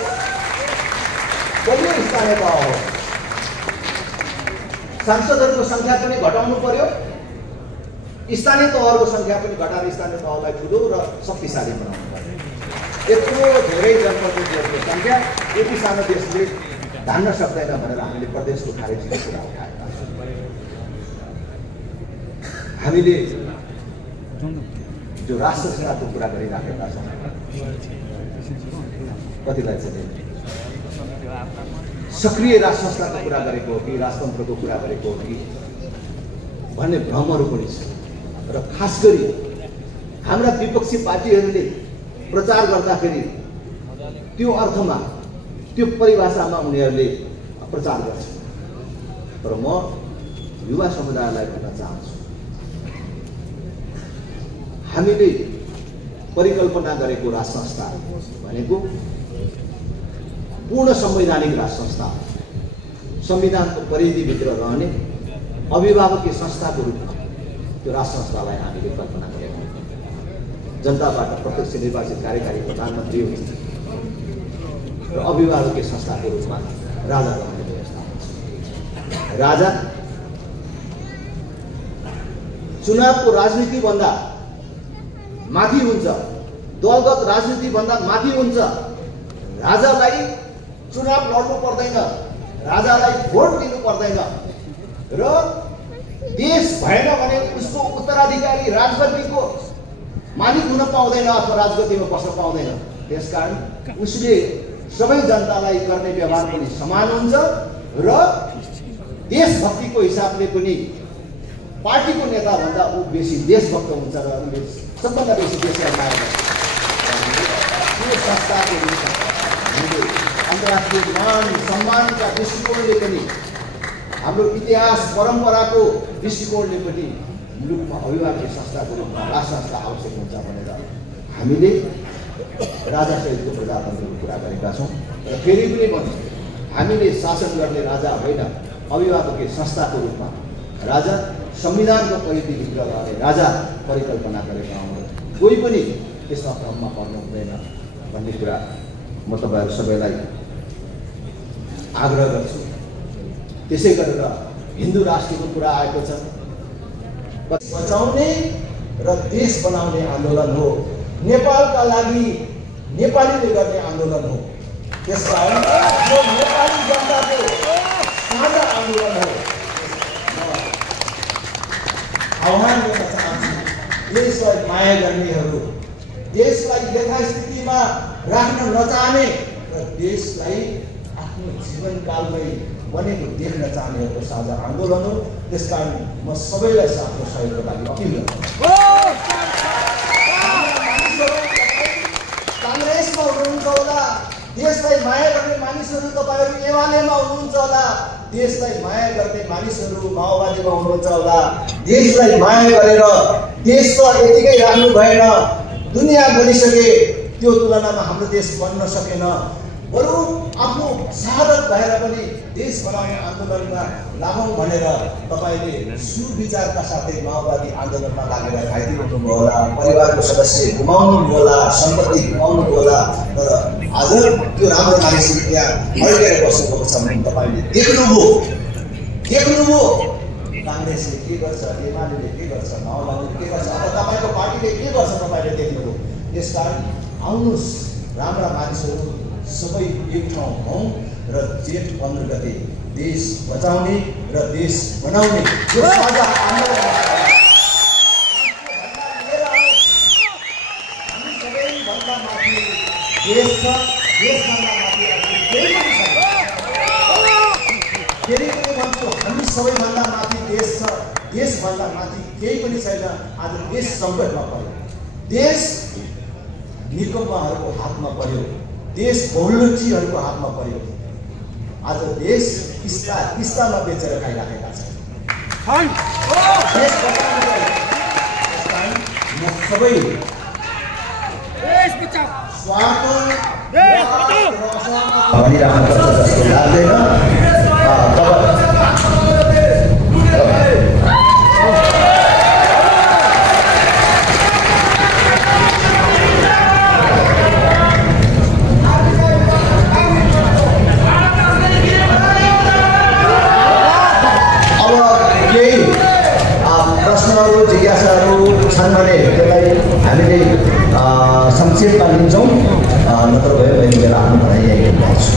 बलियो स्थानीय तह हो। सांसदहरूको सङ्ख्या पनि घटाउनु पर्यो, स्थानीय तहहरूको सङ्ख्या पनि घटाएर स्थानीय तहलाई ठुलो र शक्तिशाली बनाउनु पर्यो। यत्रो धेरै जनप्रतिनिधिहरूको सङ्ख्या यति सानो देशले धान्न सक्दैन भनेर हामीले प्रदेशको खारेजीको कुरा उठाएका छौँ। हामीले जो राष्ट्र संस्थाको कुरा गरिराखेका छौँ, कतिलाई चाहिँ सक्रिय राष्ट्र संस्थाको कुरा गरेको हो कि राजतन्त्रको कुरा गरेको हो कि भन्ने भ्रमहरू पनि छ। र खास गरी हाम्रा विपक्षी पार्टीहरूले प्रचार गर्दाखेरि त्यो अर्थमा त्यो परिभाषामा उनीहरूले प्रचार गर्छ। तर म युवा समुदायलाई भन्न चाहन्छु, हामीले परिकल्पना गरेको राष्ट्र संस्था भनेको पूर्ण संवैधानिक राष्ट्र संस्था, संविधानको परिधिभित्र रहने अभिभावकीय संस्थाको रूपमा त्यो राष्ट्र संस्थालाई हामीले कल्पना गरेका हौँ। जनताबाट प्रत्यक्ष निर्वाचित कार्यकारी प्रधानमन्त्री हुन्छ र अभिभावकीय संस्थाको रूपमा राजा रहने व्यवस्था हुन्छ। राजा चुनावको राजनीतिभन्दा माथि हुन्छ, दलगत राजनीतिभन्दा माथि हुन्छ। राजालाई चुनाव लड्नु पर्दैन, राजालाई भोट दिनु पर्दैन र देश भएन भने उसको उत्तराधिकारी राजगद्दीको मालिक हुन पाउँदैन अथवा राजगद्दीमा बस्न पाउँदैन। त्यसकारण उसले सबै जनतालाई गर्ने व्यवहार पनि समान हुन्छ र देशभक्तिको हिसाबले पनि पार्टीको नेताभन्दा ऊ बेसी देशभक्त हुन्छ र उसले सबभन्दा बेसी देशलाई माया गर्छ। यो संस्थाको रूपमा हामीले अन्तर्राष्ट्रिय मान सम्मानका दृष्टिकोणले पनि हाम्रो इतिहास परम्पराको दृष्टिकोणले पनि मुलुकमा अभिभावकीय संस्थाको रूपमा राष्ट्र संस्था आवश्यक हुन्छ भनेर हामीले राजासहितको प्रजातन्त्रको कुरा गरेका छौँ। र फेरि पनि भन्छु, हामीले शासन गर्ने राजा होइन, अभिभावकीय संस्थाको रूपमा राजा, संविधानको परिधिभित्र रहने राजा परिकल्पना गरेका हौँ। कोही पनि त्यसमा भ्रममा पर्नु हुँदैन भन्ने कुरा म तपाईँहरू सबैलाई आग्रह गर्छु। त्यसै गरेर हिन्दू राष्ट्रको कुरा आएको छ। बचाउने र देश बनाउने आन्दोलन हो, नेपालका लागि नेपालीले गर्ने आन्दोलन हो। त्यसकारण यो नेपाली जनताको साझा आन्दोलन हो। आह्वान गर्न चाहन्छु, देशलाई माया गर्नेहरू, देशलाई यथास्थितिमा राख्न नचाहने र देशलाई आफ्नो जीवनकालमै बनेको देख्न चाहनेहरूको साझा आन्दोलन हो। त्यसकारण म सबैलाई साथको सहयोगको लागि अपिल गर्छु। काङ्ग्रेसमा हुनुहुन्छ होला, देशलाई माया गर्ने मानिसहरू तपाईँहरू एमालेमा हुनुहुन्छ होला, देशलाई माया गर्ने मानिसहरू माओवादीमा हुनुहुन्छ होला। देशलाई माया गरेर देश त यतिकै राख्नु भएन, दुनियाँ बनिसके त्यो तुलनामा हाम्रो देश बन्न सकेन। बरु आफ्नो शहादत भएर पनि देश बनाउने आन्दोलनमा लागौँ भनेर तपाईँले सुविचारका साथै माओवादी आन्दोलनमा लागेर घाइते हुनुभयो होला, परिवारको सदस्य गुमाउनुभयो होला, सम्पत्ति गुमाउनुभयो होला। तर आज त्यो राम्रो मानिसहरू त्यहाँ अड्केर बस्नुभएको छ भने तपाईँले देख्नुभयो। काङ्ग्रेसले के गर्छ, एमाले के गर्छ, माओवादीले के गर्छ, अब तपाईँको पार्टीले के गर्छ तपाईँले देख्नुभयो। त्यसकारण आउनुहोस् राम्रा मानिसहरू सबै एक ठाउँ हौँ र जेठ 15 गते देश बचाउने र देश बनाउने यो साझा आन्दोलन हामी सबैभन्दा माथि देश छ, देशभन्दा माथि केही पनि छैन। फेरि पनि भन्छु, हामी सबैभन्दा माथि देश छ, देशभन्दा माथि केही पनि छैन। आज देश सङ्कटमा पर्यो, देश निकम्माहरूको हातमा पर्यो, देश बहुलक्षीहरूको हातमा पर्यो। आज देश किस्तामा बेचेर खाइराखेका छन्। म सबै स्वार्थ भनिराख्नुपर्छ जस्तो लाग्दैन। प्रश्नहरू जिज्ञासाहरू छन् भने त्यसलाई हामीले संक्षेपमा लिन्छौँ, नत्र भयो भने मेरो आफ्नो भनाइ यही गर्छु।